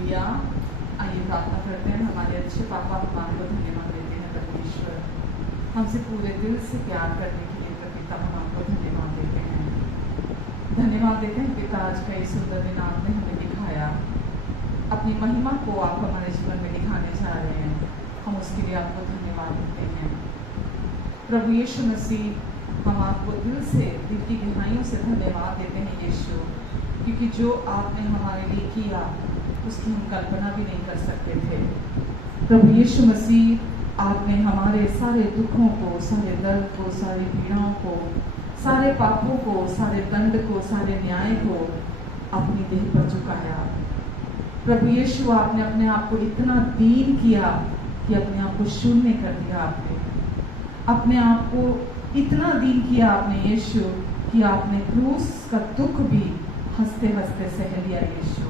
Hallelujah. आइए प्रार्थना करते हैं। हमारे अच्छे पापा, हम आपको धन्यवाद देते हैं परमेश्वर, हमसे पूरे दिल से प्यार करने के लिए। तो पिता, हम आपको धन्यवाद देते हैं, धन्यवाद देते हैं पिता। आज का ये सुंदर दिन आपने हमें दिखाया, अपनी महिमा को आप हमारे जीवन में दिखाने जा रहे हैं, हम उसके लिए आपको धन्यवाद देते हैं। प्रभु यीशु मसीह, हम आपको दिल की गहराइयों से धन्यवाद देते हैं यीशु, क्योंकि जो आपने हमारे लिए किया उसकी हम कल्पना भी नहीं कर सकते थे। प्रभु यीशु मसीह, आपने हमारे सारे दुखों को, सारे दर्द को, सारी पीड़ाओं को, सारे पापों को, सारे दंड को, सारे न्याय को अपनी देह पर झुकाया। प्रभु यीशु, आपने अपने आप को इतना दीन किया कि अपने आप को शून्य कर दिया। आपने अपने आप को इतना दीन किया आपने यीशु कि आपने क्रूस का दुख भी हंसते हंसते सह लिया। यीशु,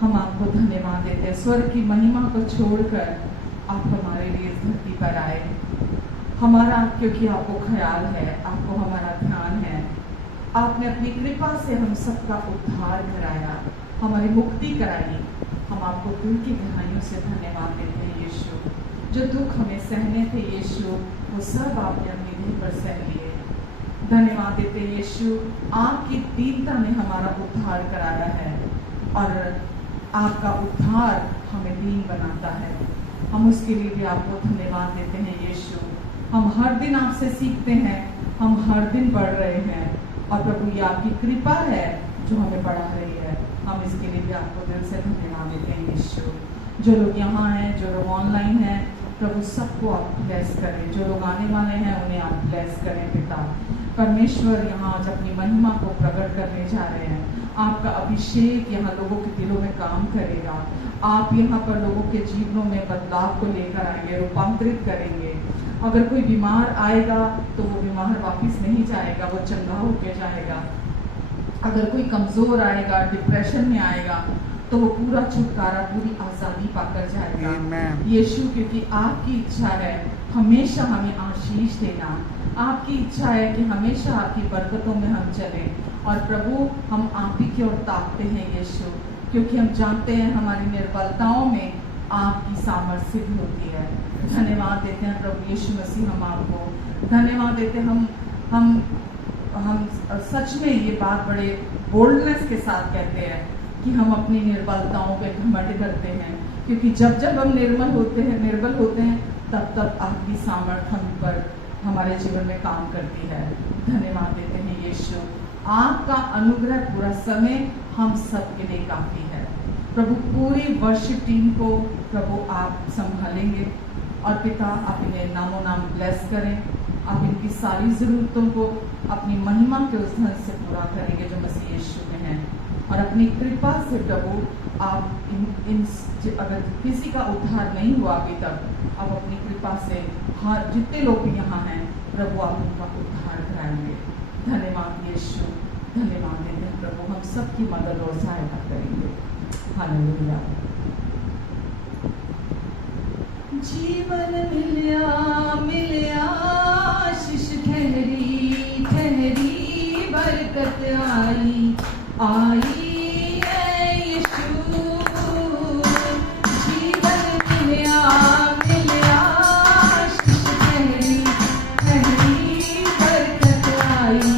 हम आपको धन्यवाद देते हैं। स्वर्ग की महिमा को छोड़कर आप हमारे लिए इस धरती पर आए, हमारा, क्योंकि आपको ख्याल है, आपको हमारा ध्यान है। आपने अपनी कृपा से हम सबका उद्धार कराया, हमारी मुक्ति कराई। हम आपको दिल की गहराइयों से धन्यवाद देते हैं यीशु। जो दुख हमें सहने थे यीशु, वो सब आपने अपनी देह पर सह लिए। धन्यवाद देते हैं यीशु, आपकी दीनता ने हमारा उद्धार कराया है और आपका उद्धार हमें दीन बनाता है। हम उसके लिए भी आपको धन्यवाद देते हैं यीशु। हम हर दिन आपसे सीखते हैं, हम हर दिन बढ़ रहे हैं और प्रभु, ये आपकी कृपा है जो हमें बढ़ा रही है। हम इसके लिए भी आपको दिल से धन्यवाद देते हैं यीशु। जो लोग यहाँ हैं, जो लोग ऑनलाइन हैं, प्रभु सबको आप ब्लेस करें। जो लोग आने वाले हैं उन्हें आप ब्लेस करें पिता परमेश्वर। यहाँ आज अपनी महिमा को प्रकट करने जा रहे हैं। आपका अभिषेक यहाँ लोगों के दिलों में काम करेगा। आप यहाँ पर लोगों के जीवनों में बदलाव को लेकर आएंगे, रूपांतरित करेंगे। अगर कोई बीमार आएगा तो वो बीमार वापस नहीं जाएगा, वो चंगा होकर जाएगा। अगर कोई कमजोर आएगा, डिप्रेशन में आएगा, तो वो पूरा छुटकारा, पूरी आज़ादी पाकर जाएगा यीशु, क्योंकि आपकी इच्छा है हमेशा हमें आशीष देना। आपकी इच्छा है कि हमेशा आपकी बरकतों में हम चलें। और प्रभु, हम आप ही की ओर ताकते हैं यीशु, क्योंकि हम जानते हैं हमारी निर्बलताओं में आपकी सामर्थ्य भी होती है। धन्यवाद देते हैं प्रभु यीशु मसीह, हम आपको धन्यवाद देते हैं। हम सच में ये बात बड़े बोल्डनेस के साथ कहते हैं कि हम अपनी निर्बलताओं पे घमंड करते हैं, क्योंकि जब जब हम निर्बल होते हैं तब तब आपकी सामर्थ हम पर, हमारे जीवन में काम करती है। धन्यवाद देते हैं यीशु, आपका अनुग्रह पूरा समय हम सब के लिए काफी है। प्रभु, पूरी वर्शिप टीम को प्रभु आप संभालेंगे और पिता, आप इन्हें नामों नाम ब्लेस करें। आप इनकी सारी ज़रूरतों को अपनी महिमा के उस धन से पूरा करेंगे जो मसीह यीशु में है। और अपनी कृपा से प्रभु, आप अगर किसी का उद्धार नहीं हुआ अभी तक, आप अपनी कृपा से हर जितने लोग भी यहाँ हैं प्रभु, आप उनका उद्धार कराएंगे। धन्यवाद यीशु, धन्यवाद देते हैं प्रभु। हम सबकी मदद और सहायता करेंगे। हालेलुया। जीवन मिलिया आशीष ठहरी ठहरी, बरकत आई है यीशु। जीवन मिलिया आशीष ठहरी ठहरी, बरकत आई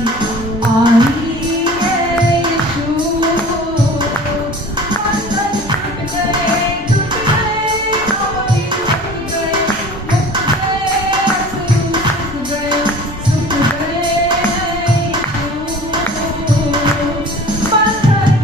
है यीशु। बंधन टूट गए, टूट गए, कोई टूट गए, मुक्त गए, सुख गए यीशु। बंधन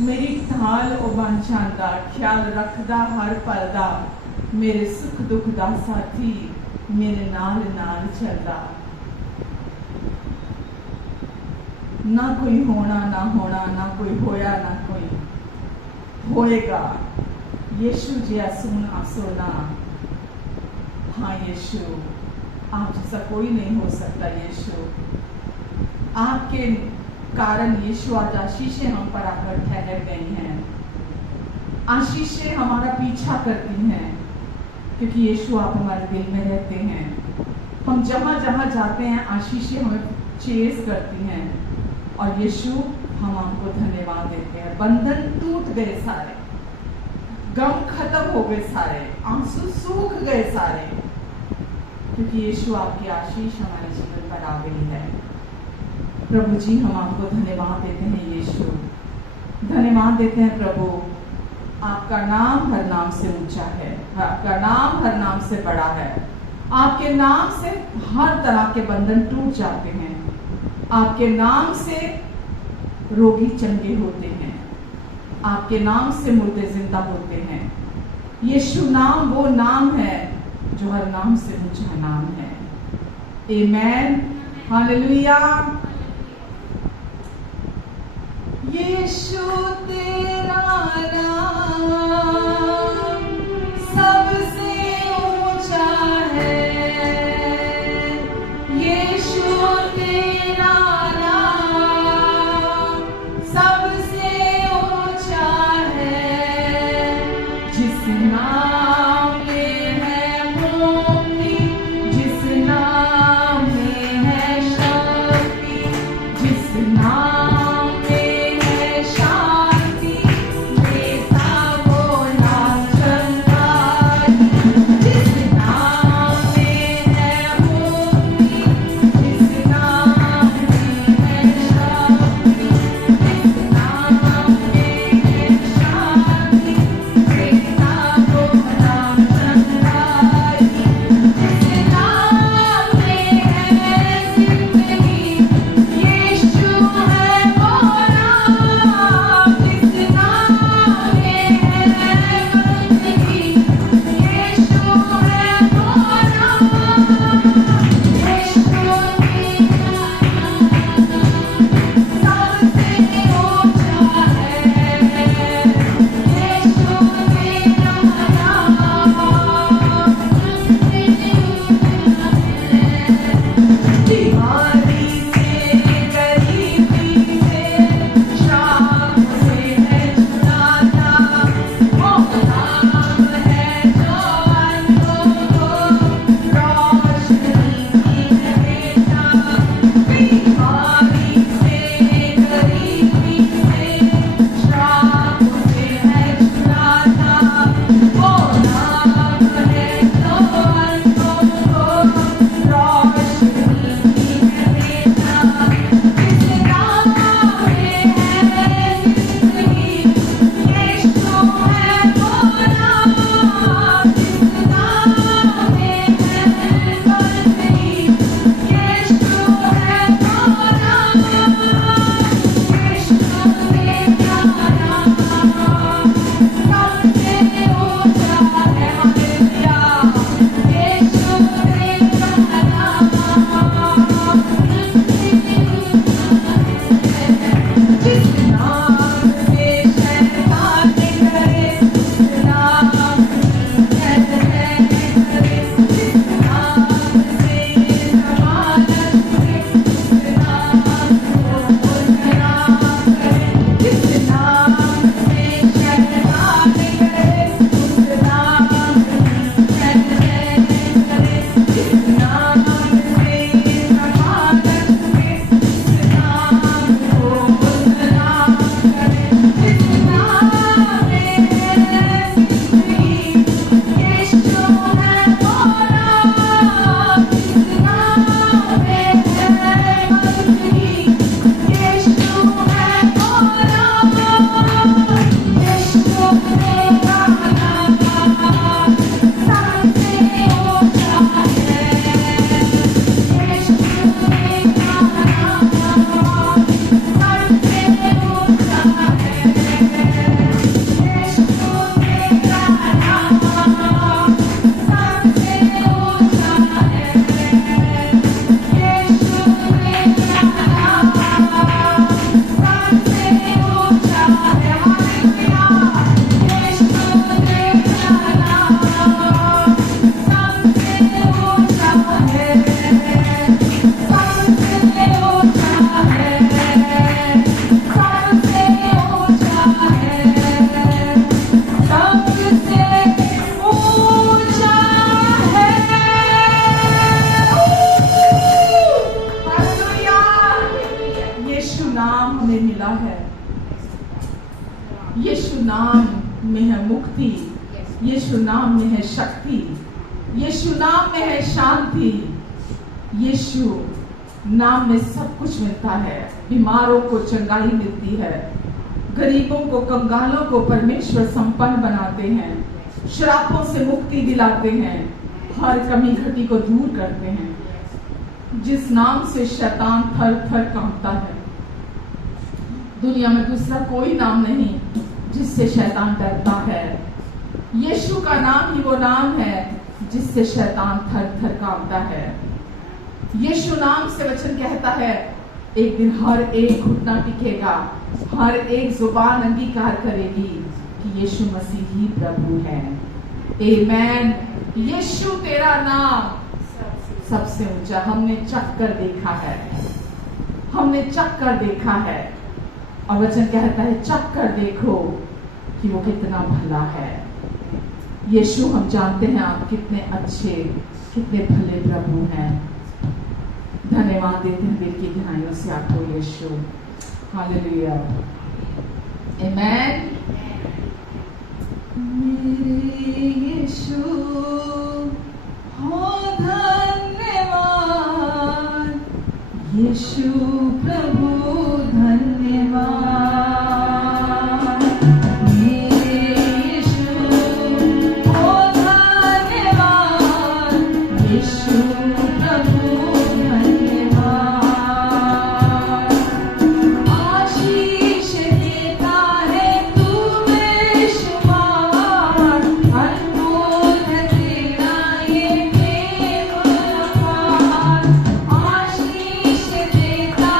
मेरी ढाल ओ बांझांदा ख्याल रखदा हर पल दा मेरे सुख दुख दा साथी मेरे नाल नाल चलदा। ना कोई होना ना होना, ना कोई होया ना कोई होएगा। यीशु जिया सोना सोना, हाँ यीशु आप जैसा कोई नहीं हो सकता। यीशु आपके कारण यीशु आज आशीषें हम पर आकर ठहर गई हैं। आशीषें हमारा पीछा करती हैं क्योंकि यीशु आप हमारे दिल में रहते हैं। हम जहाँ जहाँ जाते हैं आशीषें हमें चेस करती हैं और यीशु हम आपको धन्यवाद देते हैं। बंधन टूट गए सारे, गम खत्म हो गए सारे, आंसू सूख गए सारे, क्योंकि यीशु आपकी आशीष हमारे जीवन पर आ गई है। प्रभु जी हम आपको धन्यवाद देते हैं यीशु, धन्यवाद देते हैं प्रभु। आपका नाम हर नाम से ऊंचा है, आपका नाम हर नाम से बड़ा है। आपके नाम से हर तरह के बंधन टूट जाते हैं, आपके नाम से रोगी चंगे होते हैं, आपके नाम से मुर्दे जिंदा होते हैं। यीशु नाम वो नाम है जो हर नाम से ऊंचा नाम है। आमेन, हालेलुया। यीशु तेरा नाम सबसे ऊंचा है, यीशु तेरा नाम सबसे ऊंचा है। जिस नाम में है मुक्ति, जिस नाम में है शक्ति, जिस नाम में है शांति, में है मुक्ति, यीशु नाम में है शक्ति, यीशु नाम में है शांति, यीशु नाम में सब कुछ मिलता है। बीमारों को चंगाई मिलती है, गरीबों को, कंगालों को परमेश्वर संपन्न बनाते हैं, श्रापों से मुक्ति दिलाते हैं, हर कमी घटी को दूर करते हैं। जिस नाम से शैतान थर थर कांपता है, दुनिया में दूसरा कोई नाम नहीं जिससे शैतान डरता है। यीशु का नाम ही वो नाम है जिससे शैतान थर थर कांपता है। यीशु नाम से वचन कहता है एक दिन हर एक घुटना टिकेगा, हर एक जुबान अंगीकार करेगी कि यीशु मसीह ही प्रभु है। आमेन। यीशु तेरा नाम सबसे ऊंचा। हमने चख कर देखा है, हमने चख कर देखा है, और वचन कहता है चख कर देखो कि वो कितना भला है। यीशु, हम जानते हैं आप कितने अच्छे, कितने भले प्रभु हैं। धन्यवाद देते हैं दिल की गहराइयों से आपको यीशु। हालेलुया, आमेन। मेरे यीशु हो धन्यवाद, यीशु प्रभु धन्यवाद। देता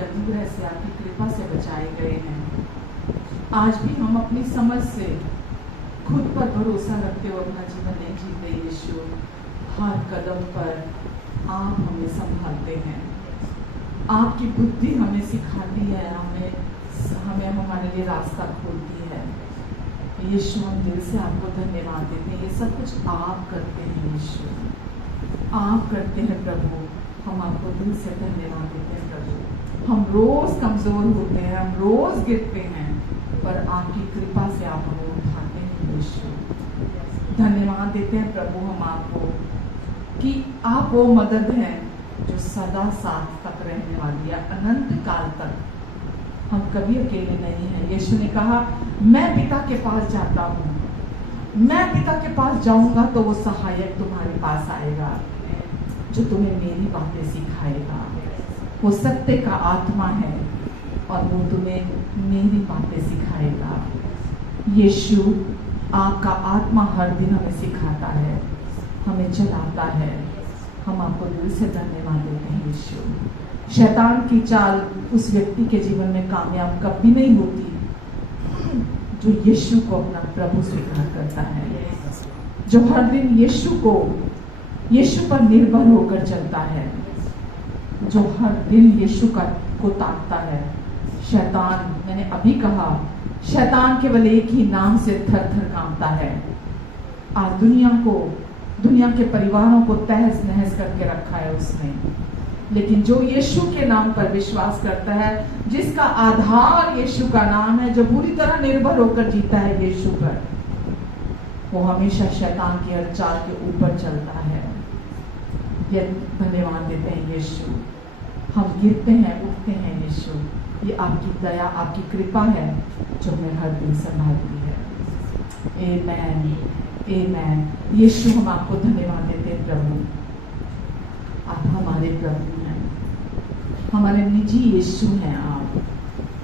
आपके अनुग्रह से, आपकी कृपा से बचाए गए हैं। आज भी हम अपनी समझ से खुद पर भरोसा रखते हुए अपना जीवन नहीं जीते यीशु। हर कदम पर आप हमें संभालते हैं, आपकी बुद्धि हमें सिखाती है, हमें हमारे लिए रास्ता खोलती है। यीशु, हम दिल से आपको धन्यवाद देते हैं। ये सब कुछ आप करते हैं यीशु, आप करते हैं प्रभु। हम आपको दिल से धन्यवाद देते हैं प्रभु। हम रोज कमजोर होते हैं, हम रोज गिरते हैं, पर आपकी कृपा से आप हमें उठाते हैं यीशु। धन्यवाद देते हैं प्रभु हम आपको कि आप वो मदद हैं जो सदा साथ तक रहने वाली है, अनंत काल तक। हम कभी अकेले नहीं हैं। यीशु ने कहा, मैं पिता के पास जाता हूँ, मैं पिता के पास जाऊंगा तो वो सहायक तुम्हारे पास आएगा जो तुम्हें मेरी बातें सिखाएगा। वो सत्य का आत्मा है और वो तुम्हें मेरी बातें सिखाएगा। यीशु, आपका आत्मा हर दिन हमें सिखाता है, हमें चलाता है। हम आपको दिल से धन्यवाद देते हैं यीशु। शैतान की चाल उस व्यक्ति के जीवन में कामयाब कभी नहीं होती जो यीशु को अपना प्रभु स्वीकार करता है, जो हर दिन यीशु पर निर्भर होकर चलता है, जो हर दिन यीशु को ताकता है। शैतान, मैंने अभी कहा, शैतान केवल एक ही नाम से थर थर कांपता है। आज दुनिया के परिवारों को तहस नहस करके रखा है उसने, लेकिन जो यीशु के नाम पर विश्वास करता है, जिसका आधार यीशु का नाम है, जो पूरी तरह निर्भर होकर जीता है यीशु पर, वो हमेशा शैतान की हर चाल के ऊपर चलता है। ये धन्यवाद देते हैं यीशु। हम गिरते हैं, उठते हैं यीशु। ये आपकी दया, आपकी कृपा है जो हमें हर दिन संभालती है। आमेन, आमेन। यीशु, हम आपको धन्यवाद देते हैं प्रभु। आप हमारे प्रभु हैं, हमारे निजी यीशु हैं। आप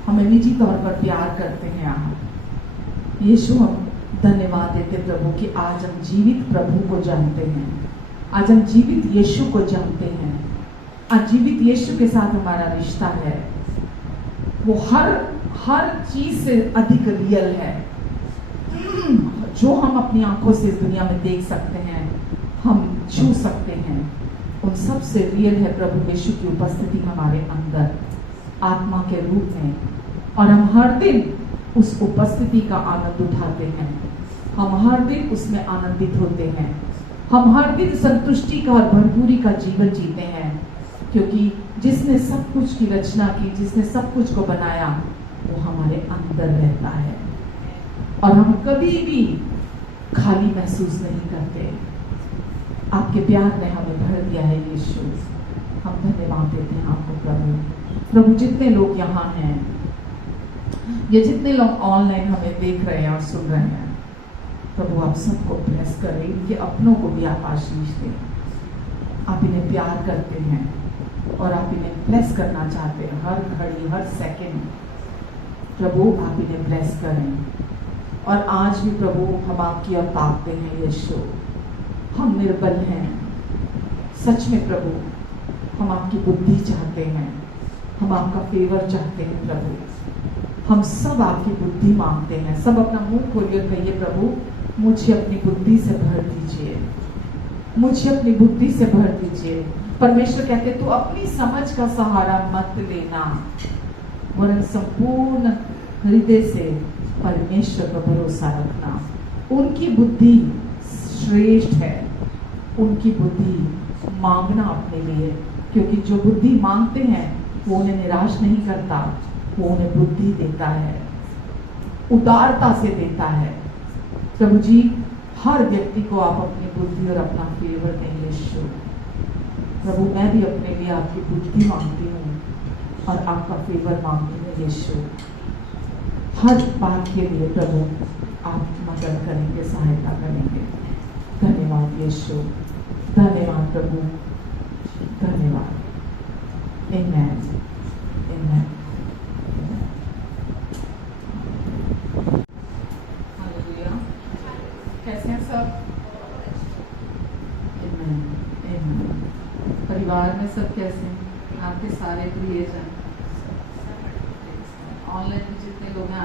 हमें निजी तौर पर प्यार करते हैं। आप यीशु, हम धन्यवाद देते प्रभु कि आज हम जीवित प्रभु को जानते हैं, आज हम जीवित यीशु को जानते हैं। आज जीवित यीशु के साथ हमारा रिश्ता है। वो हर चीज से अधिक रियल है। जो हम अपनी आंखों से इस दुनिया में देख सकते हैं, हम छू सकते हैं, उन सब से रियल है प्रभु यीशु की उपस्थिति हमारे अंदर आत्मा के रूप में। और हम हर दिन उस उपस्थिति का आनंद उठाते हैं, हम हर दिन उसमें आनंदित होते हैं, हम हर दिन संतुष्टि का और भरपूरी का जीवन जीते हैं, क्योंकि जिसने सब कुछ की रचना की, जिसने सब कुछ को बनाया, वो हमारे अंदर रहता है और हम कभी भी खाली महसूस नहीं करते। आपके प्यार ने हमें भर दिया है यीशु। हम धन्यवाद देते हैं आपको प्रभु। जितने लोग यहाँ हैं, ये जितने लोग ऑनलाइन हमें देख रहे हैं और सुन रहे हैं, प्रभु आप सबको ब्लेस करें, इनके अपनों को भी आप आशीष दें। आप इन्हें प्यार करते हैं और आप इन्हें ब्लेस करना चाहते हैं हर घड़ी, हर सेकंड। प्रभु आप इन्हें ब्लेस करें। और आज भी प्रभु हम आपकी ओर ताकते हैं यीशु। हम निर्बल हैं, सच में प्रभु हम आपकी बुद्धि चाहते हैं, हम आपका फेवर चाहते हैं प्रभु। हम सब आपकी बुद्धि मांगते हैं। सब अपना मुंह खोलिए, कहिए प्रभु मुझे अपनी बुद्धि से भर दीजिए, मुझे अपनी बुद्धि से भर दीजिए। परमेश्वर कहते तू अपनी समझ का सहारा मत लेना, वरन संपूर्ण हृदय से परमेश्वर पर भरोसा रखना। उनकी बुद्धि श्रेष्ठ है, उनकी बुद्धि मांगना अपने लिए, क्योंकि जो बुद्धि मांगते हैं वो उन्हें निराश नहीं करता, वो उन्हें बुद्धि देता है, उदारता से देता है। प्रभु जी हर व्यक्ति को आप अपनी बुद्धि और अपना फेवर दें यीशु। प्रभु मैं भी अपने लिए आपकी बुद्धि मांगती हूँ और आपका फेवर मांगती हूँ यीशु। हर बात के लिए प्रभु आप मदद करेंगे, सहायता करेंगे। धन्यवाद यीशु, धन्यवाद प्रभु, धन्यवाद। आमेन, आमेन। हालेलुया। कैसे हैं सब? आमेन, आमेन। परिवार में सब कैसे हैं? आपके सारे प्रियजन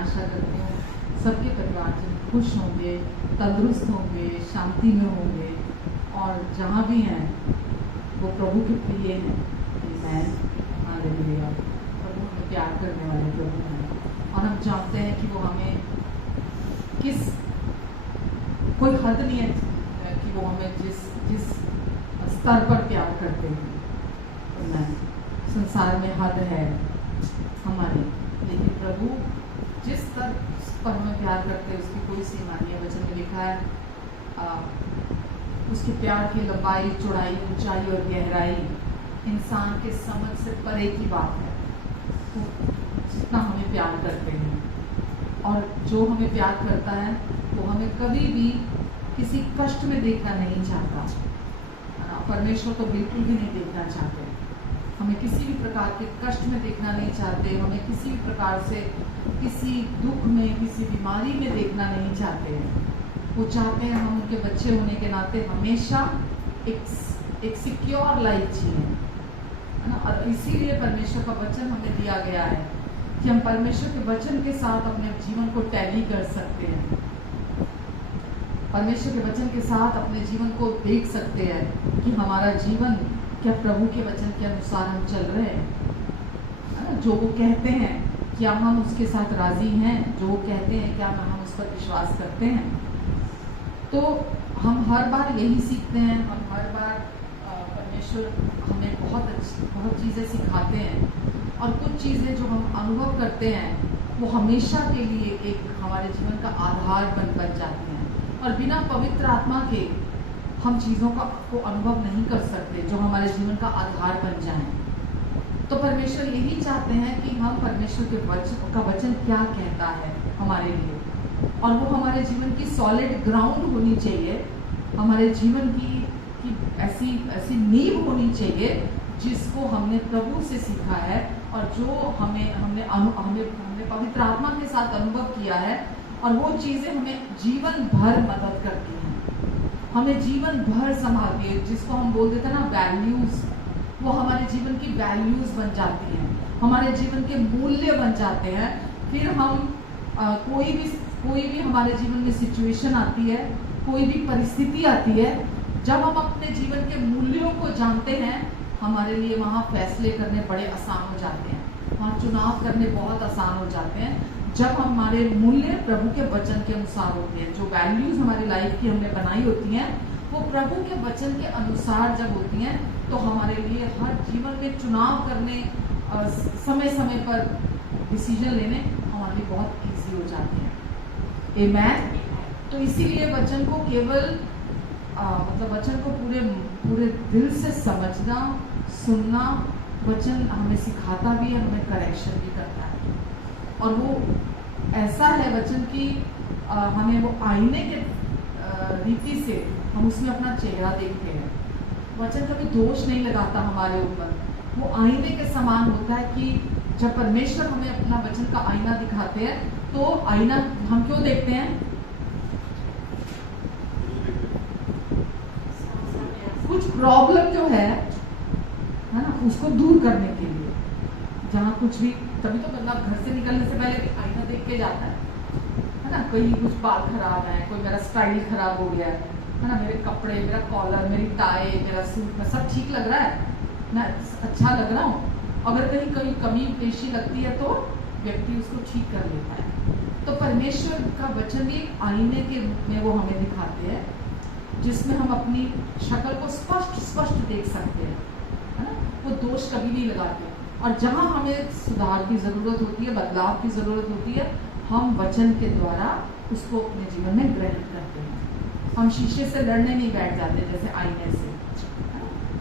आशा करती हूँ सबके परिवारजन खुश होंगे, तंदुरुस्त होंगे, शांति में होंगे और जहाँ भी हैं वो प्रभु के प्रिय हैं। आमीन, हालेलुया। प्रभु हमें प्यार करने वाले प्रभु हैं और हम जानते हैं कि वो हमें किस कोई हद नहीं है कि वो हमें जिस स्तर पर प्यार करते हैं। आमीन। संसार में हद है हमारी, लेकिन प्रभु जिस स्तर पर हमें प्यार करते हैं उसकी कोई सीमा नहीं है। वचन में लिखा है उसके प्यार की लंबाई, चौड़ाई, ऊंचाई और गहराई इंसान के समझ से परे की बात है। तो जितना हमें प्यार करते हैं और जो हमें प्यार करता है वो हमें कभी भी किसी कष्ट में देखना नहीं चाहता। परमेश्वर तो बिल्कुल भी नहीं देखना चाहते, हमें किसी भी प्रकार के कष्ट में देखना नहीं चाहते, हमें किसी भी प्रकार से किसी दुख में, किसी बीमारी में देखना नहीं चाहते हैं। वो चाहते हैं हम उनके बच्चे होने के नाते हमेशा एक सिक्योर लाइफ जिए, है ना। और इसीलिए परमेश्वर का वचन हमें दिया गया है कि हम परमेश्वर के वचन के साथ अपने जीवन को टैली कर सकते हैं, परमेश्वर के वचन के साथ अपने जीवन को देख सकते हैं कि हमारा जीवन क्या प्रभु के वचन के अनुसार हम चल रहे हैं, है ना। जो वो कहते हैं क्या हम उसके साथ राजी हैं, जो वो कहते हैं क्या हम उस पर विश्वास करते हैं। तो हम हर बार यही सीखते हैं, हम हर बार परमेश्वर हमें बहुत चीज़ें सिखाते हैं और कुछ चीज़ें जो हम अनुभव करते हैं वो हमेशा के लिए एक हमारे जीवन का आधार बन जाती हैं और बिना पवित्र आत्मा के हम चीज़ों को अनुभव नहीं कर सकते जो हमारे जीवन का आधार बन जाएं। तो परमेश्वर यही चाहते हैं कि हम परमेश्वर के वचन क्या कहता है हमारे लिए, और वो हमारे जीवन की सॉलिड ग्राउंड होनी चाहिए, हमारे जीवन की ऐसी नींव होनी चाहिए जिसको हमने प्रभु से सीखा है और जो हमने पवित्र आत्मा के साथ अनुभव किया है, और वो चीज़ें हमें जीवन भर मदद करती हैं, हमें जीवन भर संभालती है। जिसको हम बोल देते हैं ना वैल्यूज़, वो हमारे जीवन की वैल्यूज़ बन जाती हैं, हमारे जीवन के मूल्य बन जाते हैं। फिर हम कोई भी हमारे जीवन में सिचुएशन आती है, कोई भी परिस्थिति आती है, जब हम अपने जीवन के मूल्यों को जानते हैं हमारे लिए वहाँ फैसले करने बड़े आसान हो जाते हैं, वहाँ चुनाव करने बहुत आसान हो जाते हैं जब हमारे मूल्य प्रभु के वचन के अनुसार होते हैं। जो वैल्यूज़ हमारी लाइफ की हमने बनाई होती हैं वो प्रभु के वचन के अनुसार जब होती हैं तो हमारे लिए हर जीवन में चुनाव करने, समय समय पर डिसीजन लेने हमारे लिए बहुत ईजी हो जाते हैं। आमीन। तो इसीलिए वचन को केवल वचन को पूरे दिल से समझना, सुनना, वचन हमें सिखाता भी है, हमें करेक्शन भी करता है। और वो ऐसा है वचन की हमें वो आईने के रीति से हम उसमें अपना चेहरा देखते हैं। वचन कभी दोष नहीं लगाता हमारे ऊपर, वो आईने के समान होता है कि जब परमेश्वर हमें अपना वचन का आईना दिखाते हैं तो आईना हम क्यों देखते हैं? कुछ प्रॉब्लम जो है ना उसको दूर करने के लिए, जहाँ कुछ भी, तभी तो बंदा घर से निकलने से पहले आईना देख के जाता है ना। कहीं कुछ बाल खराब है, कोई मेरा स्टाइल खराब हो गया है ना, मेरे कपड़े, मेरा कॉलर, मेरी टाई, मेरा सूट में सब ठीक लग रहा है, मैं अच्छा लग रहा हूँ। अगर कहीं कमी पेशी लगती है तो व्यक्ति उसको ठीक कर लेता है। तो परमेश्वर का वचन भी एक आईने के रूप में वो हमें दिखाते हैं जिसमें हम अपनी शक्ल को स्पष्ट देख सकते हैं, है ना। वो दोष कभी नहीं लगाते, और जहाँ हमें सुधार की ज़रूरत होती है, बदलाव की ज़रूरत होती है, हम वचन के द्वारा उसको अपने जीवन में ग्रहण करते हैं। हम शीशे से लड़ने नहीं बैठ जाते जैसे आईने से,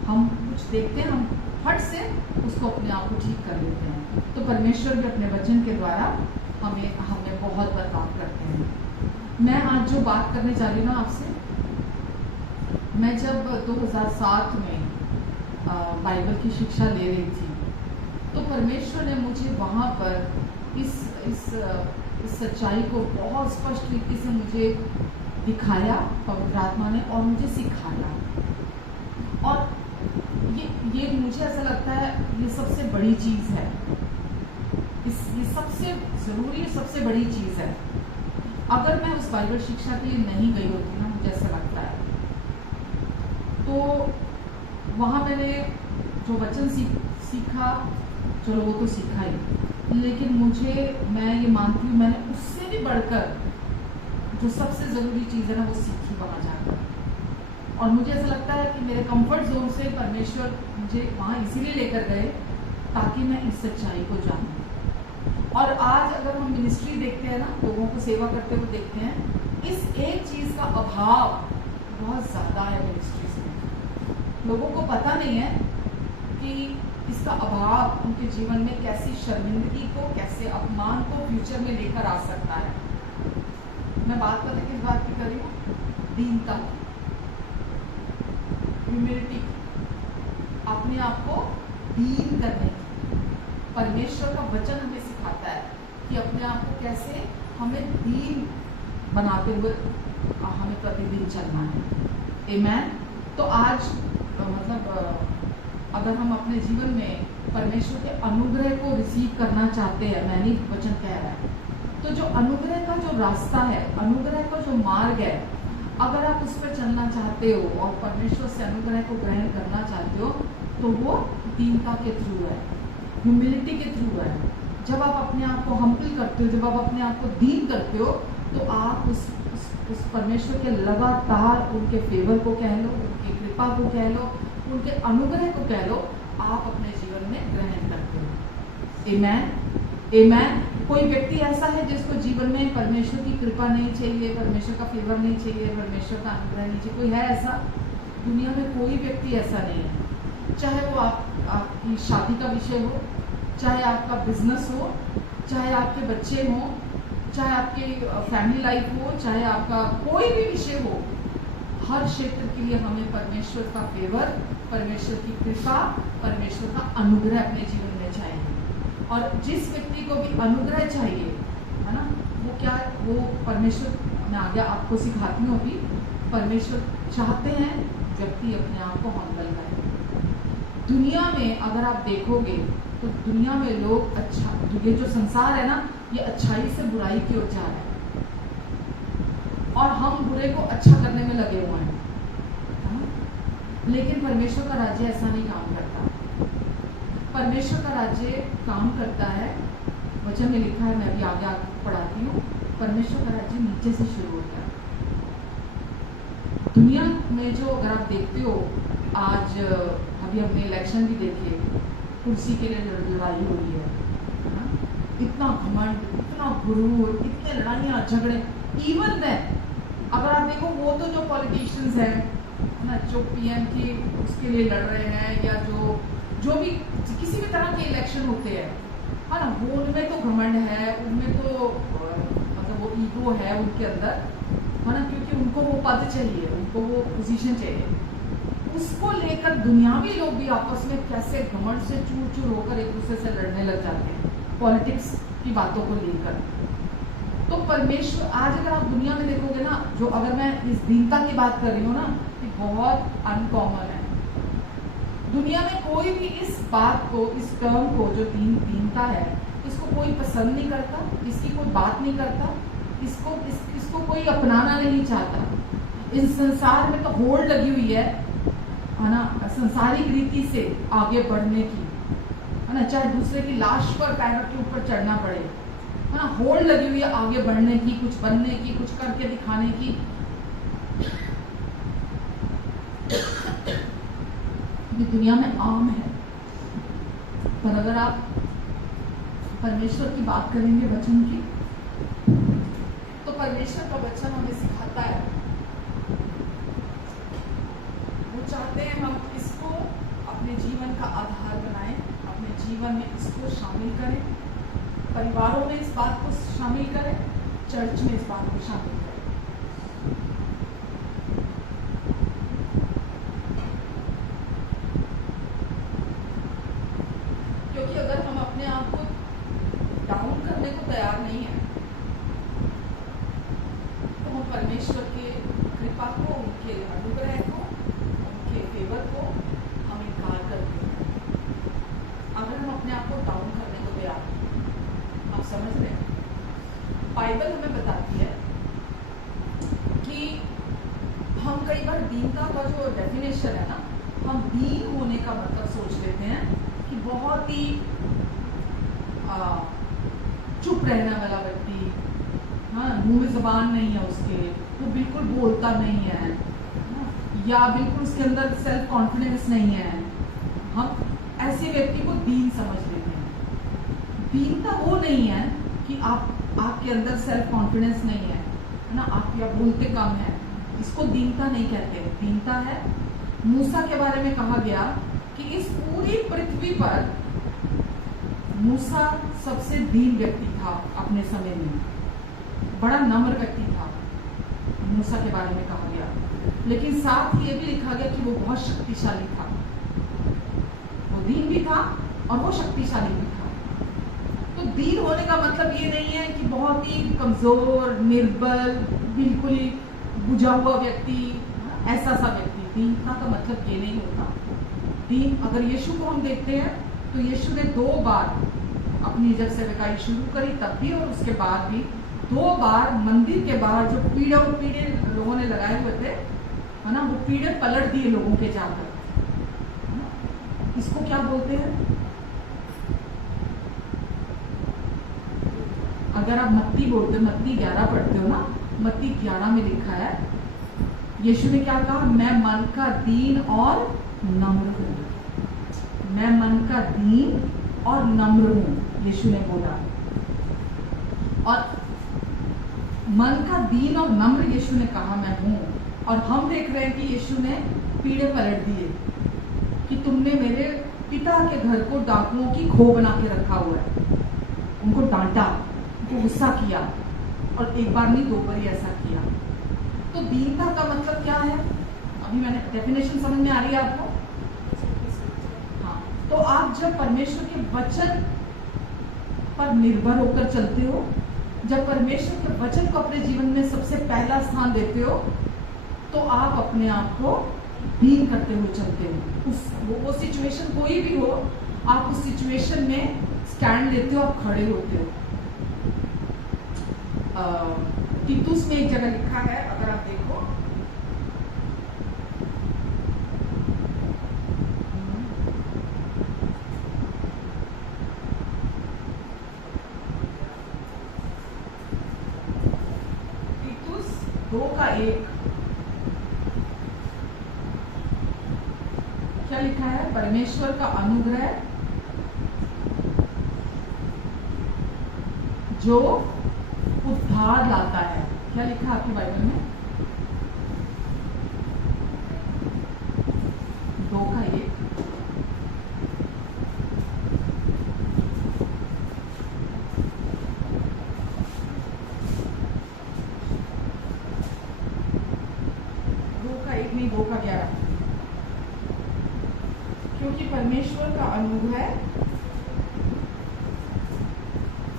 हम कुछ देखते हैं, हम फट से उसको अपने आप को ठीक कर लेते हैं। तो परमेश्वर भी अपने वचन के द्वारा हमें बहुत बदलाव करते हैं। मैं आज जो बात करने जा रही हूँ ना आपसे, मैं जब 2007 में बाइबल की शिक्षा ले रही थी तो परमेश्वर ने मुझे वहाँ पर इस सच्चाई को बहुत स्पष्ट तरीके से मुझे दिखाया, पवित्र आत्मा ने, और मुझे सिखाया। और ये मुझे ऐसा लगता है ये सबसे बड़ी चीज़ है, ये सबसे ज़रूरी, सबसे बड़ी चीज़ है। अगर मैं उस बाइबल शिक्षा के लिए नहीं गई होती ना, मुझे ऐसा लगता है, तो वहाँ मैंने जो वचन सीखा, चलो वो तो सीखा ही, लेकिन मैं ये मानती हूँ मैंने उससे भी बढ़कर जो सबसे ज़रूरी चीज़ है ना वो सीखी वहाँ जाकर। और मुझे ऐसा लगता है कि मेरे कंफर्ट जोन से परमेश्वर मुझे वहाँ इसीलिए लेकर गए ताकि मैं इस सच्चाई को जानूँ। और आज अगर हम मिनिस्ट्री देखते हैं ना, लोगों को सेवा करते हुए देखते हैं, इस एक चीज़ का अभाव बहुत ज़्यादा है मिनिस्ट्रीज में। लोगों को पता नहीं है कि इसका अभाव उनके जीवन में कैसी शर्मिंदगी को, कैसे अपमान को फ्यूचर में लेकर आ सकता है। मैं बात करने किस बात की कर रही हूँ? दीनता, ह्यूमिलिटी, अपने आप को दीन करने की। परमेश्वर का वचन हमें सिखाता है कि अपने आप को कैसे हमें दीन बनाते हुए हमें प्रतिदिन चलना है। आमेन। तो आज अगर हम अपने जीवन में परमेश्वर के अनुग्रह को रिसीव करना चाहते हैं, मैंने वचन कह रहा है, तो जो अनुग्रह का जो रास्ता है, अनुग्रह का जो मार्ग है, अगर आप उस पर चलना चाहते हो और परमेश्वर से अनुग्रह को ग्रहण करना चाहते हो, तो वो दीनता के थ्रू है, ह्यूमिलिटी के थ्रू है। जब आप अपने आप को हम्बल करते हो, जब आप अपने आप को दीन करते हो, तो आप उस परमेश्वर के लगातार उनके फेवर को कह लो, उनकी कृपा को कह लो, उनके अनुग्रह को कह लो, आप अपने जीवन में ग्रहण करते हो। आमेन, आमेन। कोई व्यक्ति ऐसा है जिसको जीवन में परमेश्वर की कृपा नहीं चाहिए, परमेश्वर का फेवर नहीं चाहिए, परमेश्वर का अनुग्रह नहीं चाहिए? कोई है ऐसा? दुनिया में कोई व्यक्ति ऐसा नहीं है। चाहे वो आपकी शादी का विषय हो, चाहे आपका बिजनेस हो, चाहे आपके बच्चे हों, चाहे आपकी फैमिली लाइफ हो, चाहे आपका कोई भी विषय हो, हर क्षेत्र के लिए हमें परमेश्वर का फेवर, परमेश्वर की कृपा, परमेश्वर का अनुग्रह अपने जीवन में चाहिए। और जिस व्यक्ति को भी अनुग्रह चाहिए, है ना, वो क्या, वो परमेश्वर, मैं आगे आपको सिखाती हूँ अभी, परमेश्वर चाहते हैं व्यक्ति अपने आप को हम्बल करे। दुनिया में अगर आप देखोगे तो दुनिया में लोग ये जो संसार है ना, ये अच्छाई से बुराई की ओर जा रहा है और हम बुरे को अच्छा करने में लगे हुए हैं, लेकिन परमेश्वर का राज्य ऐसा नहीं काम करता। परमेश्वर का राज्य काम करता है, वचन में लिखा है, मैं अभी आगे पढ़ाती हूँ, परमेश्वर का राज्य नीचे से शुरू होता है। दुनिया में जो अगर आप देखते हो, आज अभी हमने इलेक्शन भी देखे, कुर्सी के लिए लड़ाई हो रही है, इतना घमंड, इतना गुरूर, इतने लड़ाइयाँ झगड़े। इवन देन अगर आप देखो, वो तो जो पॉलिटिशियंस हैं ना, जो पीएम की उसके लिए लड़ रहे हैं, या जो भी किसी भी तरह के इलेक्शन होते हैं, है ना, वो उनमें तो घमंड है, उनमें तो मतलब वो ईगो है उनके अंदर, है ना, क्योंकि उनको वो पद चाहिए, उनको वो पोजीशन चाहिए। उसको लेकर दुनियावी लोग भी आपस में कैसे घमंड से चूर चूर होकर एक दूसरे से लड़ने लग जाते हैं पॉलिटिक्स की बातों को लेकर। तो परमेश्वर, आज अगर आप दुनिया में देखोगे ना, जो अगर मैं इस दीनता की बात कर रही हूँ ना, ये बहुत अनकॉमन है। दुनिया में कोई भी इस बात को, इस टर्म को, जो दीनता है, इसको कोई पसंद नहीं करता, इसकी कोई बात नहीं करता, इसको कोई अपनाना नहीं चाहता। इस संसार में तो होड़ लगी हुई है ना, संसारिक रीति से आगे बढ़ने की, है ना, चाहे दूसरे की लाश पर पैरों के ऊपर चढ़ना पड़े, है ना, होड़ लगी हुई है आगे बढ़ने की, कुछ बनने की, कुछ करके दिखाने की। ये दुनिया में आम है। पर अगर आप परमेश्वर की बात करेंगे, वचन की, तो परमेश्वर का वचन हमें सिखाता है, वो चाहते हैं हम इसको अपने जीवन का आधार बनाएं, अपने जीवन में इसको शामिल करें, परिवारों में इस बात को शामिल करें, चर्च में इस बात को शामिल करें। क्योंकि अगर हम अपने आप को डाउन करने को तैयार नहीं है, तो हम परमेश्वर के कृपा को, उनके अनुग्रह को, उनके फेवर को हम इनकार करते हैं। अगर हम अपने आप को डाउन करने को तैयार हैं, बाइबल हमें बताती है कि हम कई बार दीनता का जो डेफिनेशन है ना, हम दीन होने का मतलब सोच लेते हैं कि बहुत ही चुप रहने वाला व्यक्ति, हाँ, मुंह में जबान नहीं है उसके, वो बिल्कुल बोलता नहीं है, या बिल्कुल उसके अंदर सेल्फ कॉन्फिडेंस नहीं है। हम ऐसे व्यक्ति को दीन समझ लेते हैं। दीनता वो नहीं है कि आपके अंदर सेल्फ कॉन्फिडेंस नहीं है ना, आप या बोलते कम है, इसको दीनता नहीं कहते। दीनता है, मूसा के बारे में कहा गया कि इस पूरी पृथ्वी पर मूसा सबसे दीन व्यक्ति था अपने समय में, बड़ा नम्र व्यक्ति था, मूसा के बारे में कहा गया। लेकिन साथ ही ये भी लिखा गया कि वो बहुत शक्तिशाली था, वो दीन भी था और वो शक्तिशाली भी था। तो दीन होने का मतलब ये नहीं है कि बहुत ही कमजोर, निर्बल, बिल्कुल ही बुझा हुआ व्यक्ति, ऐसा सा व्यक्ति। दीनता का मतलब ये नहीं होता। दीन, अगर यीशु को हम देखते हैं तो यीशु ने 2 बार अपनी जब सेवकाई शुरू करी तब भी और उसके बाद भी 2 बार मंदिर के बाहर जो पीड़े लोगों ने लगाए हुए थे, है ना, वो पीड़े पलट दिए लोगों के जाकर। इसको क्या बोलते हैं? अगर आप मत्ती बोलते हो, मत्ती 11 पढ़ते हो ना, मत्ती 11 में लिखा है, यीशु ने क्या कहा? मैं मन का दीन और नम्र हूं। मैं मन का दीन और नम्र हूं, यीशु ने बोला। और मन का दीन और नम्र यीशु ने कहा मैं हूं, और हम देख रहे हैं कि यीशु ने पीड़े पलट दिए कि तुमने मेरे पिता के घर को डाकुओं की खो बना के रखा हुआ है। उनको डांटा, उनको गुस्सा किया, और एक बार नहीं 2 बार ही ऐसा किया। तो दीनता का मतलब क्या है? अभी मैंने डेफिनेशन समझ में आ रही है आपको? हाँ, तो आप जब परमेश्वर के वचन पर निर्भर होकर चलते हो, जब परमेश्वर के वचन को अपने जीवन में सबसे पहला स्थान देते हो, तो आप अपने आप को दीन करते हुए चलते हो। वो सिचुएशन कोई भी हो, आप उस सिचुएशन में स्टैंड लेते हो, आप खड़े होते हो। तीतुस में एक जगह लिखा है, अगर आप देखो, तीतुस 2:1 क्या लिखा है? परमेश्वर का अनुग्रह जो उद्धार लाता है। क्या लिखा है आपकी बाइबल में? 2:1। नहीं, 2:11। क्योंकि परमेश्वर का अनुग्रह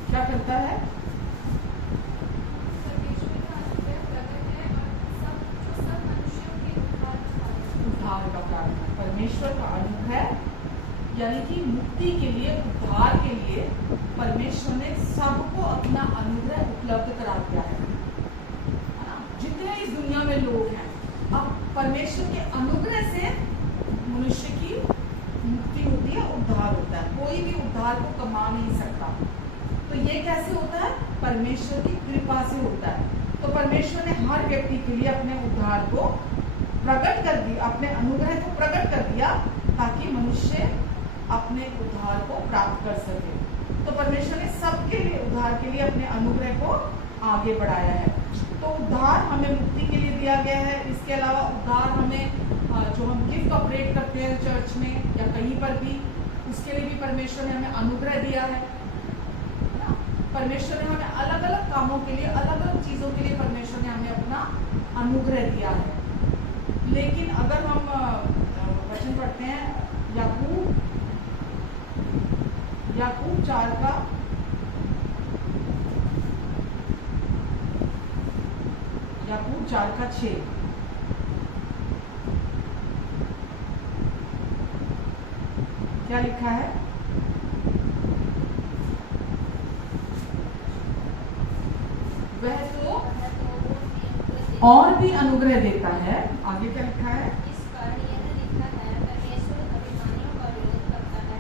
क्या करता है? परमेश्वर का अनुग्रह यानी कि मुक्ति के लिए, उद्धार के लिए परमेश्वर ने सबको अपना अनुग्रह उपलब्ध करा दिया है ना? जितने इस दुनिया में लोग हैं, अब परमेश्वर के अनुग्रह से मनुष्य की मुक्ति होती है, उद्धार होता है। कोई भी उद्धार को कमा नहीं सकता। तो ये कैसे होता है? परमेश्वर की कृपा से होता है। तो परमेश्वर ने हर व्यक्ति के लिए अपने उद्धार को प्रकट कर दिया, अपने अनुग्रह को प्रकट कर दिया, ताकि मनुष्य अपने उद्धार को प्राप्त कर सके। तो परमेश्वर ने सबके लिए, उद्धार के लिए अपने अनुग्रह को आगे बढ़ाया है। तो उद्धार हमें मुक्ति के लिए दिया गया है। इसके अलावा उद्धार हमें जो हम गिफ्ट ऑपरेट करते हैं चर्च में या कहीं पर भी, उसके लिए भी परमेश्वर ने हमें अनुग्रह दिया है। परमेश्वर ने हमें अलग अलग कामों के लिए, अलग अलग चीजों के लिए परमेश्वर ने हमें अपना अनुग्रह दिया है। लेकिन अगर हम वचन पढ़ते हैं याकूब 4:6 क्या लिखा है? वह तो और भी अनुग्रह देता है। आगे क्या लिखा है? इस कारण यह लिखा है, परमेश्वर अभिमानियों का विरोध करता है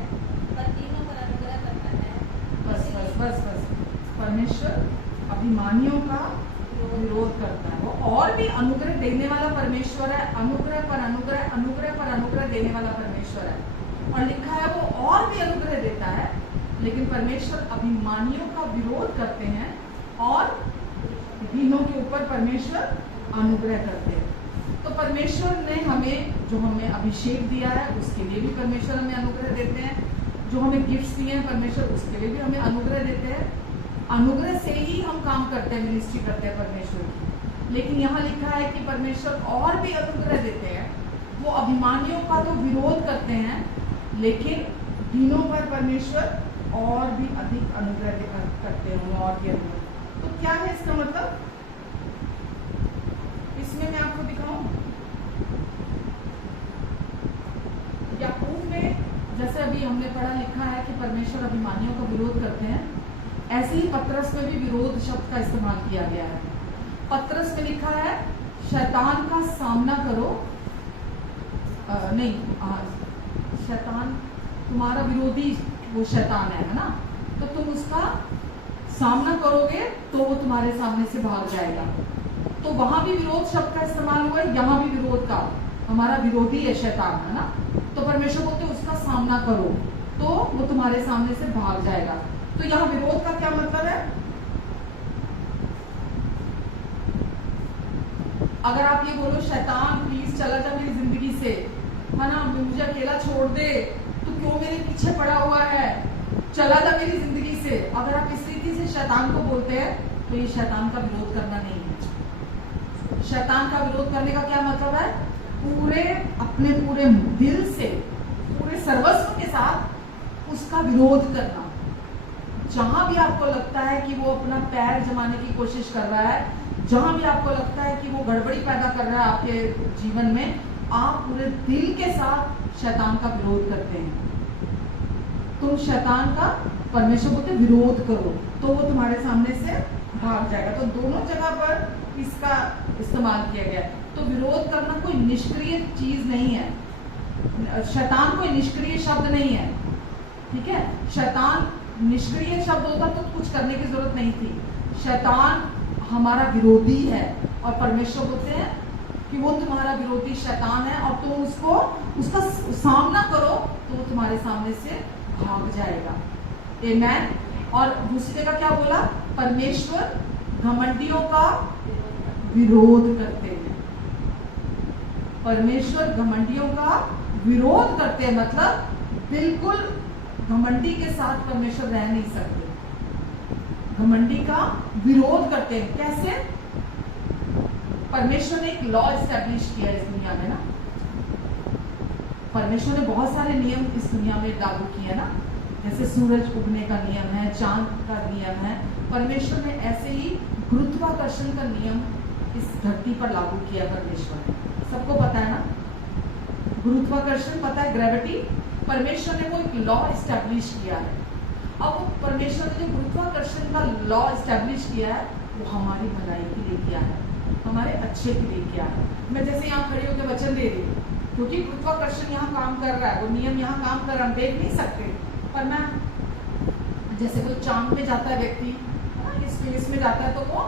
पर दीनों पर अनुग्रह करता है। बस बस बस बस, परमेश्वर अभिमानियों का विरोध करता है। वो और भी अनुग्रह देने वाला परमेश्वर है, अनुग्रह पर अनुग्रह, अनुग्रह पर अनुग्रह देने वाला परमेश्वर है। और लिखा है वो और भी अनुग्रह देता है, लेकिन परमेश्वर अभिमानियों का विरोध करते हैं और दीनों के ऊपर परमेश्वर अनुग्रह करते हैं। तो परमेश्वर ने हमें, जो हमें अभिषेक दिया है उसके लिए भी परमेश्वर हमें अनुग्रह देते हैं, जो हमें गिफ्ट्स दिए हैं परमेश्वर उसके लिए भी हमें अनुग्रह देते हैं। अनुग्रह से ही हम काम करते हैं, मिनिस्ट्री करते हैं परमेश्वर की। लेकिन यहाँ लिखा है कि परमेश्वर और भी अनुग्रह देते हैं। वो अभिमानियों का तो विरोध करते हैं, लेकिन दीनों पर परमेश्वर और भी अधिक अनुग्रह करते हैं, और भी अनुग्रह। तो क्या है इसका मतलब? इसमें मैं आपको दिखाऊं, याकूब में जैसे अभी हमने पढ़ा लिखा है कि परमेश्वर अभिमानियों का विरोध करते हैं, ऐसे ही पतरस में भी विरोध शब्द का इस्तेमाल किया गया है। पतरस में लिखा है शैतान का सामना करो, शैतान तुम्हारा विरोधी वो शैतान है ना, तो तुम उसका सामना करोगे तो वो तुम्हारे सामने से भाग जाएगा। तो वहां भी विरोध शब्द का इस्तेमाल हुआ है, यहाँ भी विरोध का, हमारा विरोधी है शैतान, है ना। तो परमेश्वर बोलते उसका सामना करो तो वो तुम्हारे सामने से भाग जाएगा। तो यहाँ विरोध का क्या मतलब है? अगर आप ये बोलो शैतान प्लीज चला जा मेरी जिंदगी से, है ना, मुझे अकेला छोड़ दे, तू क्यों मेरे पीछे पड़ा हुआ है, चला जा मेरी जिंदगी से, अगर आप इस रीति से शैतान को बोलते हैं तो ये शैतान का विरोध करना नहीं है। शैतान का विरोध करने का क्या मतलब है? पूरे अपने पूरे दिल से, पूरे सर्वस्व के साथ उसका विरोध करना। जहां भी आपको लगता है कि वो अपना पैर जमाने की कोशिश कर रहा है, जहां भी आपको लगता है कि वो गड़बड़ी पैदा कर रहा है आपके जीवन में, आप पूरे दिल के साथ शैतान का विरोध करते हैं। तुम शैतान का, परमेश्वर बोलते विरोध करो तो वो तुम्हारे सामने से भाग जाएगा। तो दोनों जगह पर इसका इस्तेमाल किया गया है। तो विरोध करना कोई निष्क्रिय चीज नहीं है, शैतान कोई निष्क्रिय शब्द नहीं है, ठीक है। शैतान निष्क्रिय शब्द होता तो कुछ करने की जरूरत नहीं थी। शैतान हमारा विरोधी है और परमेश्वर बोलते हैं कि वो तुम्हारा विरोधी शैतान है और तुम उसका सामना करो तो वो तुम्हारे सामने से भाग जाएगा। आमेन। और दूसरी जगह क्या बोला? परमेश्वर घमंडियों का विरोध करते हैं। परमेश्वर घमंडियों का विरोध करते हैं, मतलब बिल्कुल घमंडी के साथ परमेश्वर रह नहीं सकते। घमंडी का विरोध करते हैं। कैसे? परमेश्वर ने एक लॉ एस्टैब्लिश किया इस दुनिया में ना, परमेश्वर ने बहुत सारे नियम इस दुनिया में लागू किए ना, जैसे सूरज उगने का नियम है, चांद का नियम है। परमेश्वर ने ऐसे ही गुरुत्वाकर्षण का नियम इस धरती पर लागू किया परमेश्वर ने। सबको पता है ना गुरुत्वाकर्षण, पता है ग्रेविटी। परमेश्वर ने वो एक लॉ एस्टैब्लिश किया है। अब वो परमेश्वर ने जो गुरुत्वाकर्षण का लॉ एस्टैब्लिश किया है वो हमारी भलाई के लिए किया है, हमारे अच्छे के लिए किया है। मैं जैसे यहाँ खड़ी होकर वचन दे रही हूँ क्योंकि गुरुत्वाकर्षण यहाँ काम कर रहा है, वो नियम यहाँ काम कर रहा है, हम देख नहीं सकते। पर मैं जैसे कोई चांद में जाता है व्यक्ति, स्पेस में जाता है तो वो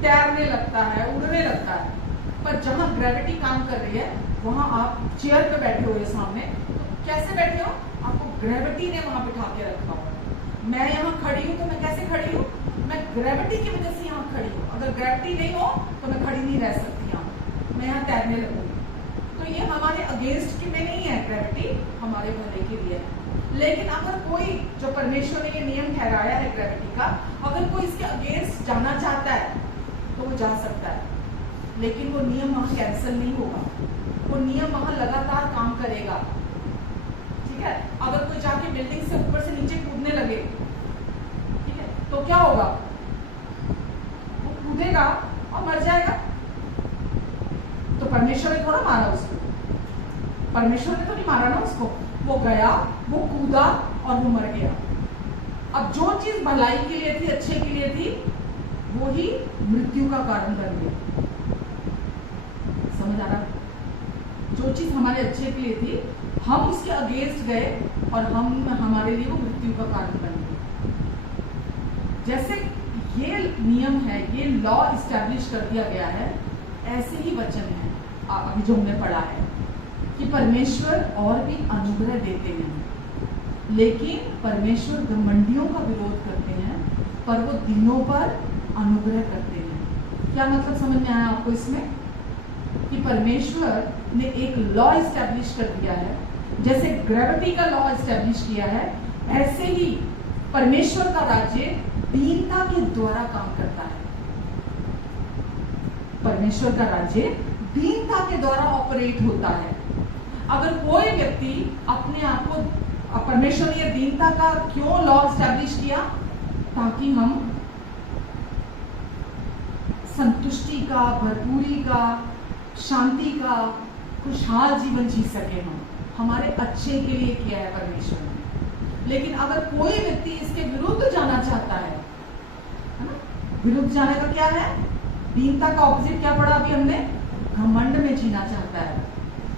तैरने लगता है, उड़ने लगता है। पर जहाँ ग्रेविटी काम कर रही है वहाँ आप चेयर पे बैठे हुए सामने, तो कैसे बैठे हो? आपको ग्रेविटी ने वहाँ बिठा के रखा हुआ। मैं यहाँ खड़ी हूँ तो मैं कैसे खड़ी हूँ? मैं ग्रेविटी की वजह से यहाँ खड़ी हूँ। अगर ग्रेविटी नहीं हो तो मैं खड़ी नहीं रह सकती यहाँ, मैं यहाँ तैरने लगूंगी। तो ये हमारे अगेंस्ट के में नहीं है, ग्रेविटी हमारे भले के लिए है। लेकिन अगर कोई, जो परमेश्वर ने ये नियम ठहराया है ग्रेविटी का, अगर कोई इसके अगेंस्ट जाना चाहता है तो वो जा सकता है, लेकिन वो नियम वहां कैंसिल नहीं होगा, वो नियम वहां लगातार काम करेगा, ठीक है। अगर कोई जाके बिल्डिंग से ऊपर से नीचे कूदने लगे, ठीक है, तो क्या होगा? वो कूदेगा और मर जाएगा। तो परमेश्वर ने थोड़ा मारा उसको, परमेश्वर ने तो नहीं मारा ना उसको, वो गया, वो कूदा और वो मर गया। अब जो चीज भलाई के लिए थी, अच्छे के लिए थी, वो ही मृत्यु का कारण बन गया। समझ आ रहा? जो चीज हमारे अच्छे के लिए थी, हम उसके अगेंस्ट गए और हमारे लिए वो मृत्यु का कारण बन गए। जैसे ये नियम है, ये लॉ इस्टेब्लिश कर दिया गया है, ऐसे ही वचन है अभी जो हमने पढ़ा है कि परमेश्वर और भी अनुग्रह देते हैं, लेकिन परमेश्वर घमंडियों का विरोध करते हैं, पर वो दिनों पर अनुग्रह करते हैं। क्या मतलब समझ में आया आपको इसमें? कि परमेश्वर ने एक लॉ इस्टेब्लिश कर दिया है, जैसे ग्रेविटी का लॉ इस्टेब्लिश किया है, ऐसे ही परमेश्वर का राज्य दीनता के द्वारा काम करता है। परमेश्वर का राज्य दीनता के द्वारा ऑपरेट होता है। अगर कोई व्यक्ति अपने आप को, परमेश्वर ने दीनता का क्यों लॉ इस्टेब्लिश किया? ताकि हम संतुष्टि का, भरपूरी का, शांति का, खुशहाल जीवन जी सके। हम हमारे अच्छे के लिए किया है परमेश्वर ने। लेकिन अगर कोई व्यक्ति इसके विरुद्ध जाना चाहता है ना, विरुद्ध जाने का क्या है? दीनता का ऑपोजिट क्या पढ़ा अभी हमने? घमंड में जीना चाहता है।